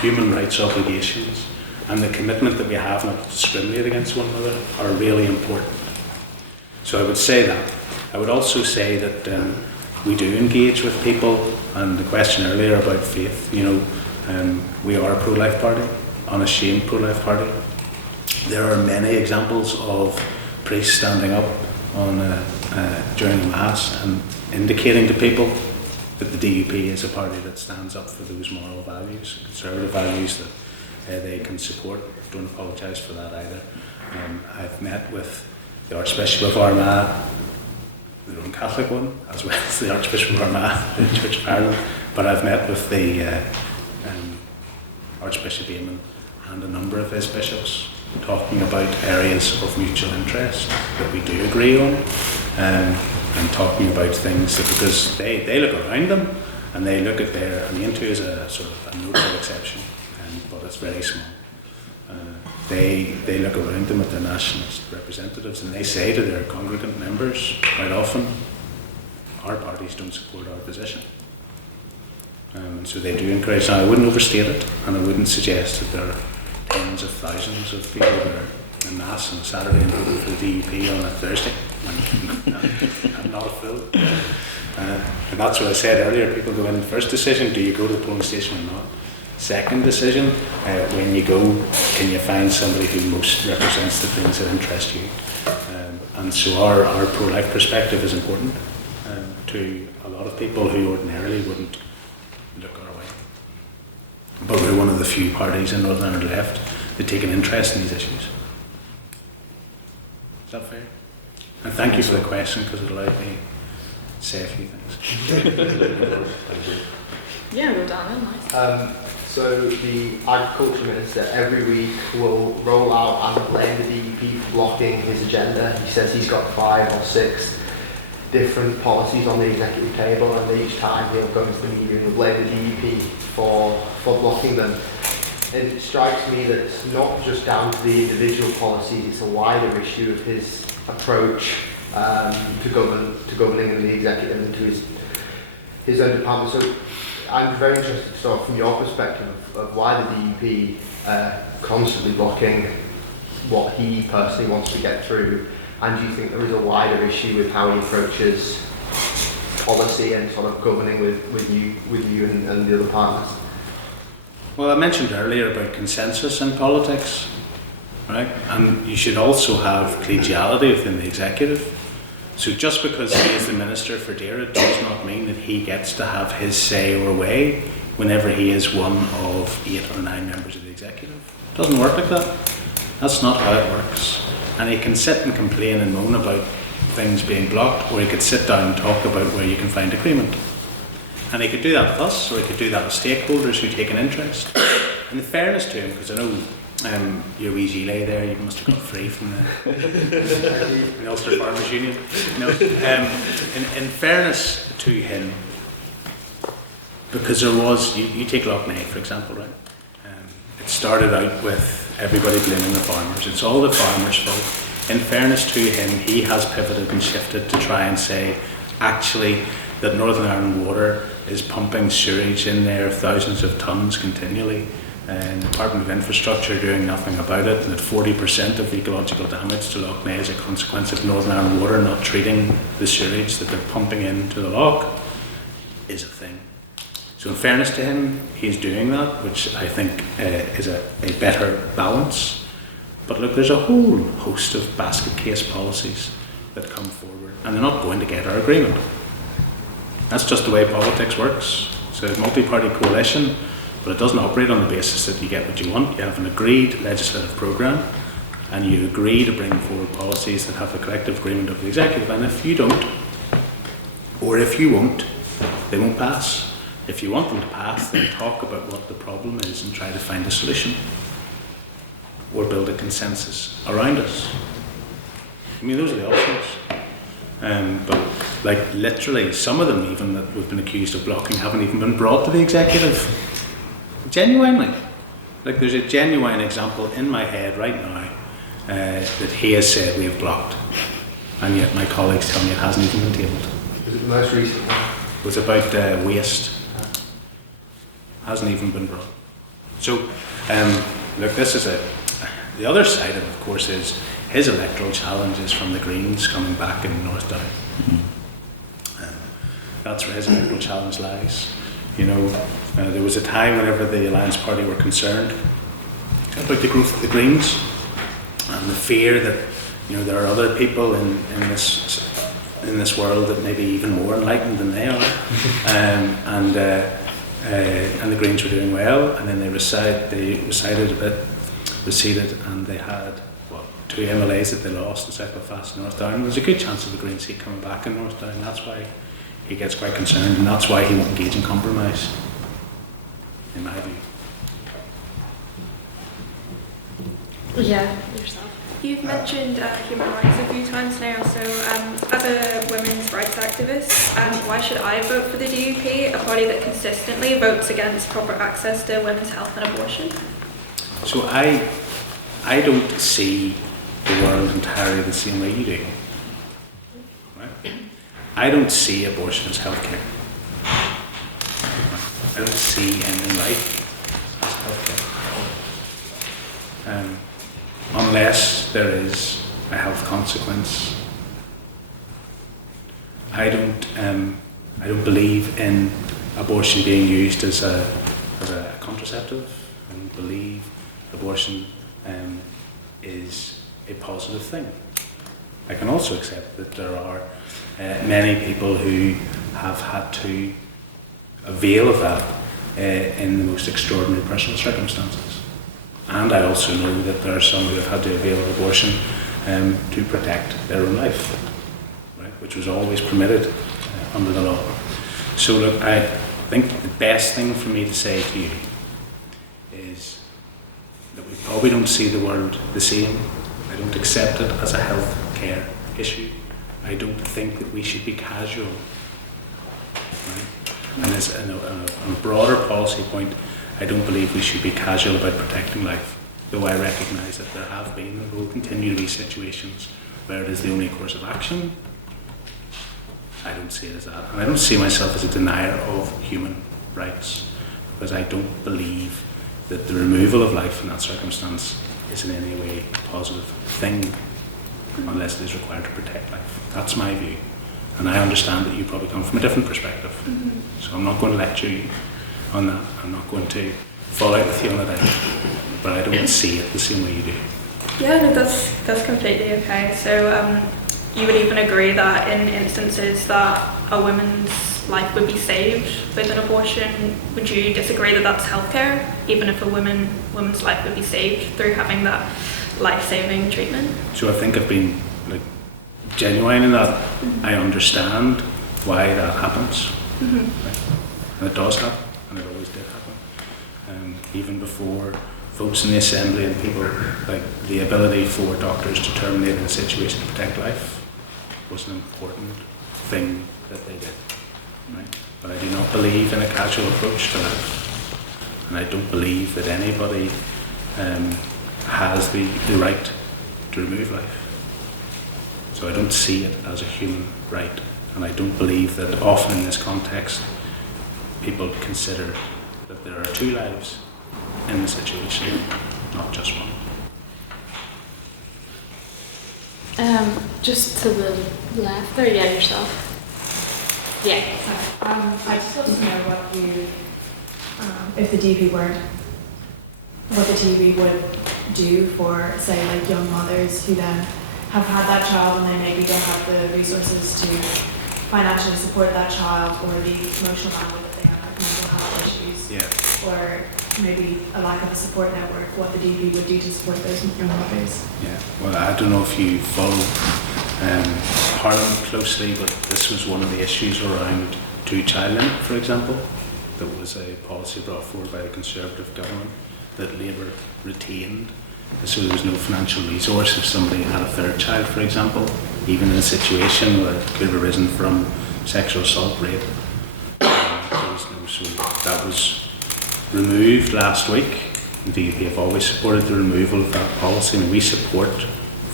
human rights obligations and the commitment that we have not to discriminate against one another are really important. So I would say that. I would also say that we do engage with people, and the question earlier about faith, you know, we are a pro-life party, unashamed pro-life party. There are many examples of priests standing up on during the Mass and indicating to people that the DUP is a party that stands up for those moral values, conservative values that they can support. Don't apologise for that either. I've met with the Archbishop of Armagh, the Roman Catholic one, as well as the Archbishop of Armagh, the Church of Ireland, but I've met with the Archbishop Eamon and a number of his bishops talking about areas of mutual interest that we do agree on, and talking about things that, because they look around them and they look at their, I mean, Intu is a sort of a notable exception, but it's very small. They look around them at their nationalist representatives and they say to their congregant members quite often, our parties don't support our position. And so they do encourage. Now, I wouldn't overstate it, and I wouldn't suggest that tens of thousands of people who are en masse on a Saturday and voting for the DUP on a Thursday. I'm not a fool. And that's what I said earlier. People go in, first decision, do you go to the polling station or not? Second decision, when you go, can you find somebody who most represents the things that interest you? And so our pro-life perspective is important to a lot of people who ordinarily wouldn't look our way. But we're one of the few parties in Northern Ireland left that take an interest in these issues. Is that fair? And thank you for the question, because it allowed me to say a few things. Yeah, well done, nice. So the Agriculture Minister every week will roll out and blame the DUP for blocking his agenda. He says he's got 5 or 6 different policies on the executive table, and each time he'll go into the media and blame the DUP for blocking them. And it strikes me that it's not just down to the individual policies, it's a wider issue of his approach to governing in the executive and to his own department. So I'm very interested to start from your perspective of why the DUP constantly blocking what he personally wants to get through, and do you think there is a wider issue with how he approaches policy and sort of governing with you and the other partners? Well, I mentioned earlier about consensus in politics, right? And you should also have collegiality within the executive. So just because he is the Minister for Dara does not mean that he gets to have his say or way whenever he is one of 8 or 9 members of the executive. It doesn't work like that. That's not how it works. And he can sit and complain and moan about things being blocked, or he could sit down and talk about where you can find agreement. And he could do that with us, or he could do that with stakeholders who take an interest. And in fairness to him, because I know your wee gilet there, you must have got free from the Ulster Farmers Union. No, in fairness to him, because there was, you take Lough Neagh for example, right? It started out with everybody blaming the farmers. It's all the farmers' fault. In fairness to him, he has pivoted and shifted to try and say, actually, that Northern Ireland Water is pumping sewage in there, thousands of tonnes continually, and the Department of Infrastructure doing nothing about it, and that 40% of ecological damage to Lough Neagh is a consequence of Northern Ireland Water not treating the sewage that they're pumping into the loch, is a thing. So in fairness to him, he's doing that, which I think is a better balance. But look, there's a whole host of basket case policies that come forward, and they're not going to get our agreement. That's just the way politics works. It's a multi-party coalition, but it doesn't operate on the basis that you get what you want. You have an agreed legislative programme, and you agree to bring forward policies that have the collective agreement of the executive, and if you don't, or if you won't, they won't pass. If you want them to pass, then talk about what the problem is and try to find a solution, or build a consensus around us. I mean, those are the options. But like literally, some of them even that we've been accused of blocking haven't even been brought to the executive. Genuinely. Like there's a genuine example in my head right now that he has said we have blocked, and yet my colleagues tell me it hasn't even been tabled. Was it the most recent one? It was about waste. Hasn't even been brought. So, look, this is the other side of course, is his electoral challenge is from the Greens coming back in North Down. That's where his electoral challenge lies. You know, there was a time whenever the Alliance Party were concerned about the growth of the Greens and the fear that, you know, there are other people in this world that may be even more enlightened than they are, and the Greens were doing well, and then they receded a bit, and they had 2 MLAs that they lost in South Belfast and North Down. There's a good chance of the Green seat coming back in North Down. That's why he gets quite concerned, and that's why he won't engage in compromise, in my view. Yeah, yourself. You've mentioned human rights a few times now, so as a women's rights activist, why should I vote for the DUP, a party that consistently votes against proper access to women's health and abortion? So I don't see the world entirely the same way you do. Right? I don't see abortion as healthcare. I don't see ending life as healthcare. unless there is a health consequence. I don't believe in abortion being used as a contraceptive. I don't believe abortion is a positive thing. I can also accept that there are many people who have had to avail of that in the most extraordinary personal circumstances. And I also know that there are some who have had to avail of abortion to protect their own life, right, which was always permitted under the law. So look, I think the best thing for me to say to you is that we probably don't see the world the same. I don't accept it as a health care issue. I don't think that we should be casual. Right? And as on a broader policy point, I don't believe we should be casual about protecting life, though I recognise that there have been and will continue to be situations where it is the only course of action. I don't see it as that. And I don't see myself as a denier of human rights, because I don't believe that the removal of life in that circumstance is in any way a positive thing, unless it is required to protect life. That's my view. And I understand that you probably come from a different perspective. So I'm not going to lecture you on that. I'm not going to fall out with you on it, but I don't see it the same way you do. Yeah, no, that's completely okay. So you would even agree that in instances that a woman's life would be saved with an abortion, would you disagree that that's healthcare, even if a woman's life would be saved through having that life-saving treatment? So I think I've been genuine in that. I understand why that happens. Right? And it does happen, and it always did happen. Even before votes in the Assembly and people, like the ability for doctors to terminate in a situation to protect life was an important thing that they did. Right? But I do not believe in a casual approach to life. And I don't believe that anybody has the right to remove life. So I don't see it as a human right. And I don't believe that often in this context people consider that there are two lives in the situation, not just one. Just to the left there, yeah, yourself. Yeah. I just want to know what you, if the DP weren't, what the DP would do for, say, like young mothers who then have had that child and they maybe don't have the resources to financially support that child, or the emotional bandwidth that they have, mental health issues, or maybe a lack of a support network, what the DP would do to support those young mothers. Yeah, well, I don't know if you follow Parliament closely, but this was one of the issues around two-child limit, for example. That was a policy brought forward by the Conservative government that Labour retained. So there was no financial resource if somebody had a third child, for example, even in a situation where it could have arisen from sexual assault, rape. So that was removed last week. The DUP have always supported the removal of that policy, and we support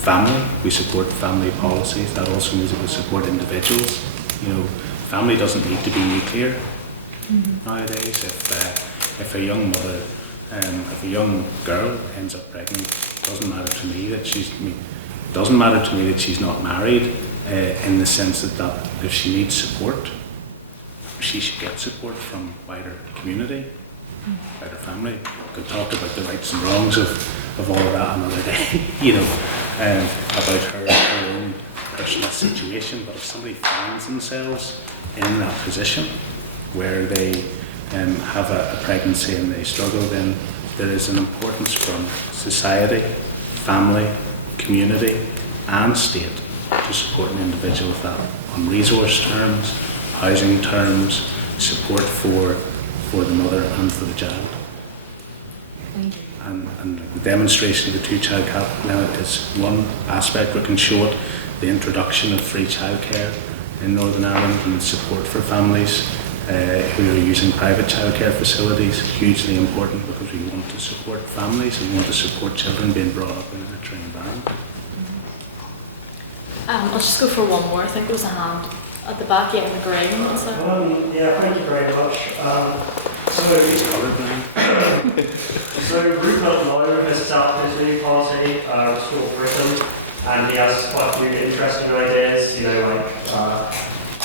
family policies. That also means that we support individuals. You know, family doesn't need to be nuclear nowadays. If a young mother, if a young girl ends up pregnant, it doesn't matter to me that she's not married, in the sense that if she needs support, she should get support from wider community, wider family. We could talk about the rights and wrongs of all of that another day, you know, about her own personal situation. But if somebody finds themselves in that position where they have a pregnancy and they struggle, then there is an importance from society, family, community and state to support an individual with that on resource terms, housing terms, support for the mother and for the child. Thank you. And the demonstration of the two-child cap limit is one aspect. We can show it, the introduction of free childcare in Northern Ireland and support for families who are using private childcare facilities, hugely important, because we want to support families, we want to support children being brought up in a nurturing environment. I'll just go for one more. I think there was a hand at the back, yeah, in the green. Yeah, thank you very much. So He's colourblind. So Rupert Lowe has set up his new party, Restore Britain, and he has quite a few interesting ideas, like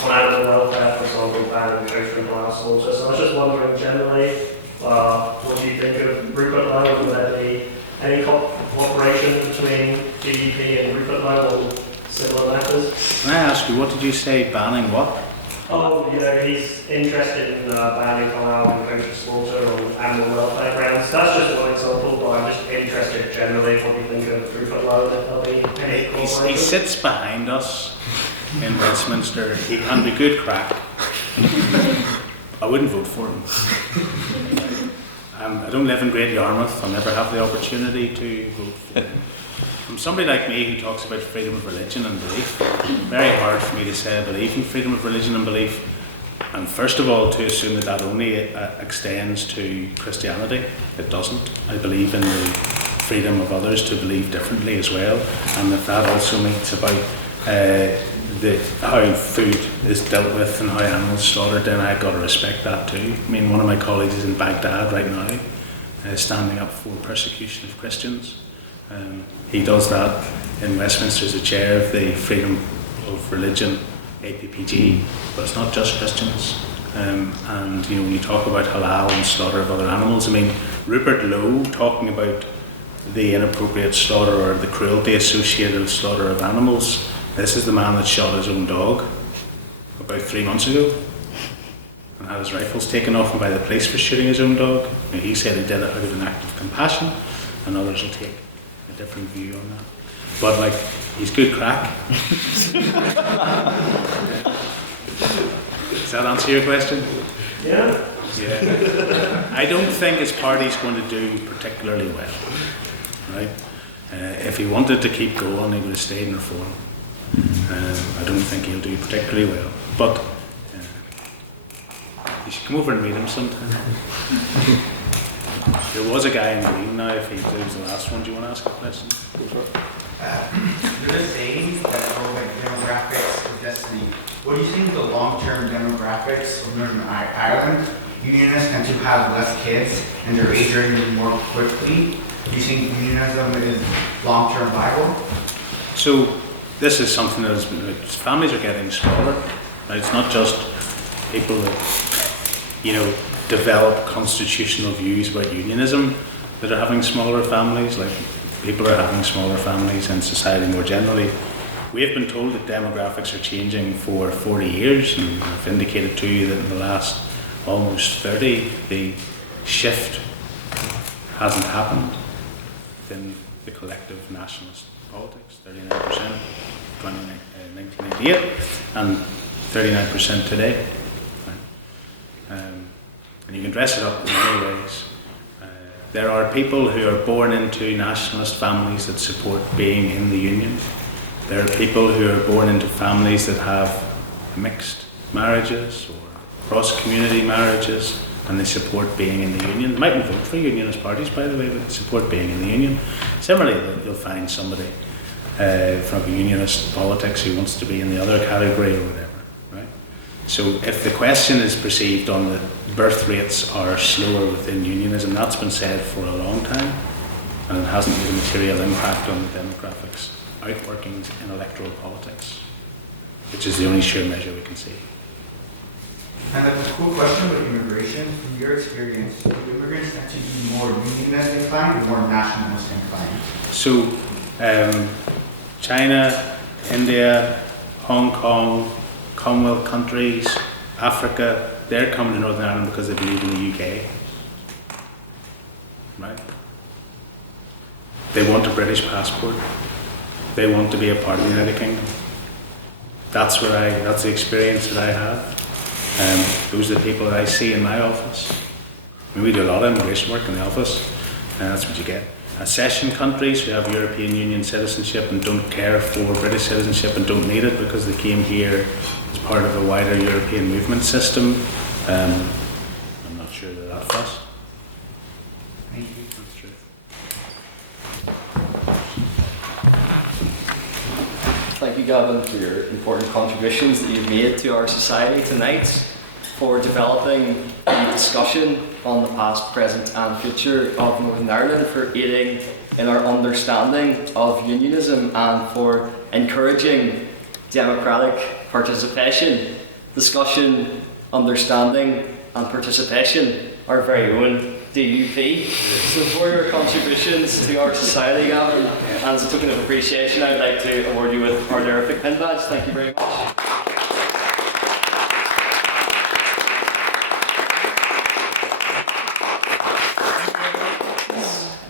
on animal welfare, for example, banning kosher and halal slaughter. So I was just wondering generally, what do you think of Rupert Lowe? Will there be any cooperation between DUP and Rupert Lowe on similar matters? Can I ask you, what did you say, banning what? Oh, he's interested in banning halal and kosher slaughter on animal welfare grounds. That's just one example, but I'm just interested generally what you think of Rupert Lowe. There'll be any He cooperation? sits behind us in Westminster. He can be good crack. I wouldn't vote for him. I don't live in Great Yarmouth. I'll never have the opportunity to vote for him. From somebody like me who talks about freedom of religion and belief, very hard for me to say I believe in freedom of religion and belief, and first of all to assume that that only extends to Christianity. It doesn't. I believe in the freedom of others to believe differently as well, and if that also means about how food is dealt with and how animals slaughtered, then I've got to respect that too. I mean, one of my colleagues is in Baghdad right now, standing up for persecution of Christians. He does that in Westminster as the chair of the Freedom of Religion, APPG, but it's not just Christians. And when you talk about halal and slaughter of other animals, I mean, Rupert Lowe talking about the inappropriate slaughter or the cruelty associated with slaughter of animals, this is the man that shot his own dog about 3 months ago and had his rifles taken off him by the police for shooting his own dog. Now, he said he did it out of an act of compassion, and others will take a different view on that. But he's good crack. Does that answer your question? Yeah. Yeah. I don't think his party's going to do particularly well. Right? If he wanted to keep going, he would have stayed in Reform. I don't think he'll do particularly well. But you should come over and meet him sometime. There was a guy in Green now, if he was the last one. Do you want to ask a question? There's a saying that demographics of destiny. What do you think the long-term demographics of Northern Ireland? Unionists tend to have less kids and they're aging more quickly. Do you think unionism is long-term viable? So this is something that has been, families are getting smaller. Right? It's not just people that, develop constitutional views about unionism that are having smaller families. People are having smaller families in society more generally. We have been told that demographics are changing for 40 years, and I've indicated to you that in the last almost 30, the shift hasn't happened within the collective nationalist politics. 39% 1998 and 39% today. And you can dress it up in many ways. There are people who are born into nationalist families that support being in the union. There are people who are born into families that have mixed marriages or cross-community marriages, and they support being in the union. They mightn't vote for unionist parties, by the way, but they support being in the union. Similarly, you'll find somebody from unionist politics who wants to be in the other category or whatever. So if the question is perceived on that birth rates are slower within unionism, that's been said for a long time, and it hasn't made a material impact on the demographics outworkings in electoral politics, which is the only sure measure we can see. And a cool question about immigration. From your experience, do immigrants tend to be more unionist inclined or more nationalist inclined? So China, India, Hong Kong, Commonwealth countries, Africa, they're coming to Northern Ireland because they believe in the UK. Right? They want a British passport. They want to be a part of the United Kingdom. That's the experience that I have. Those are the people that I see in my office. I mean, we do a lot of immigration work in the office, and that's what you get. Accession countries who have European Union citizenship and don't care for British citizenship and don't need it because they came here as part of a wider European movement system. I'm not sure they're that fussed. Thank you. That's true. Thank you, Gavin, for your important contributions that you've made to our society tonight. for developing the discussion on the past, present and future of Northern Ireland, for aiding in our understanding of unionism and for encouraging democratic participation, discussion, understanding and participation, our very own DUP. So for your contributions to our society, Gavin, and as a token of appreciation, I'd like to award you with our Leriffic pin badge. Thank you very much.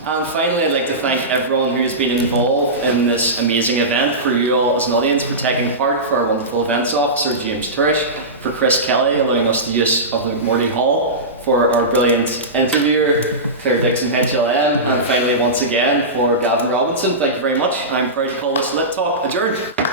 And finally, I'd like to thank everyone who has been involved in this amazing event, for you all as an audience for taking part, for our wonderful events officer James Turish, for Chris Kelly allowing us the use of the McMordie Hall, for our brilliant interviewer Claire Dickson HLM, and finally once again for Gavin Robinson. Thank you very much. I'm proud to call this LitTalk adjourned.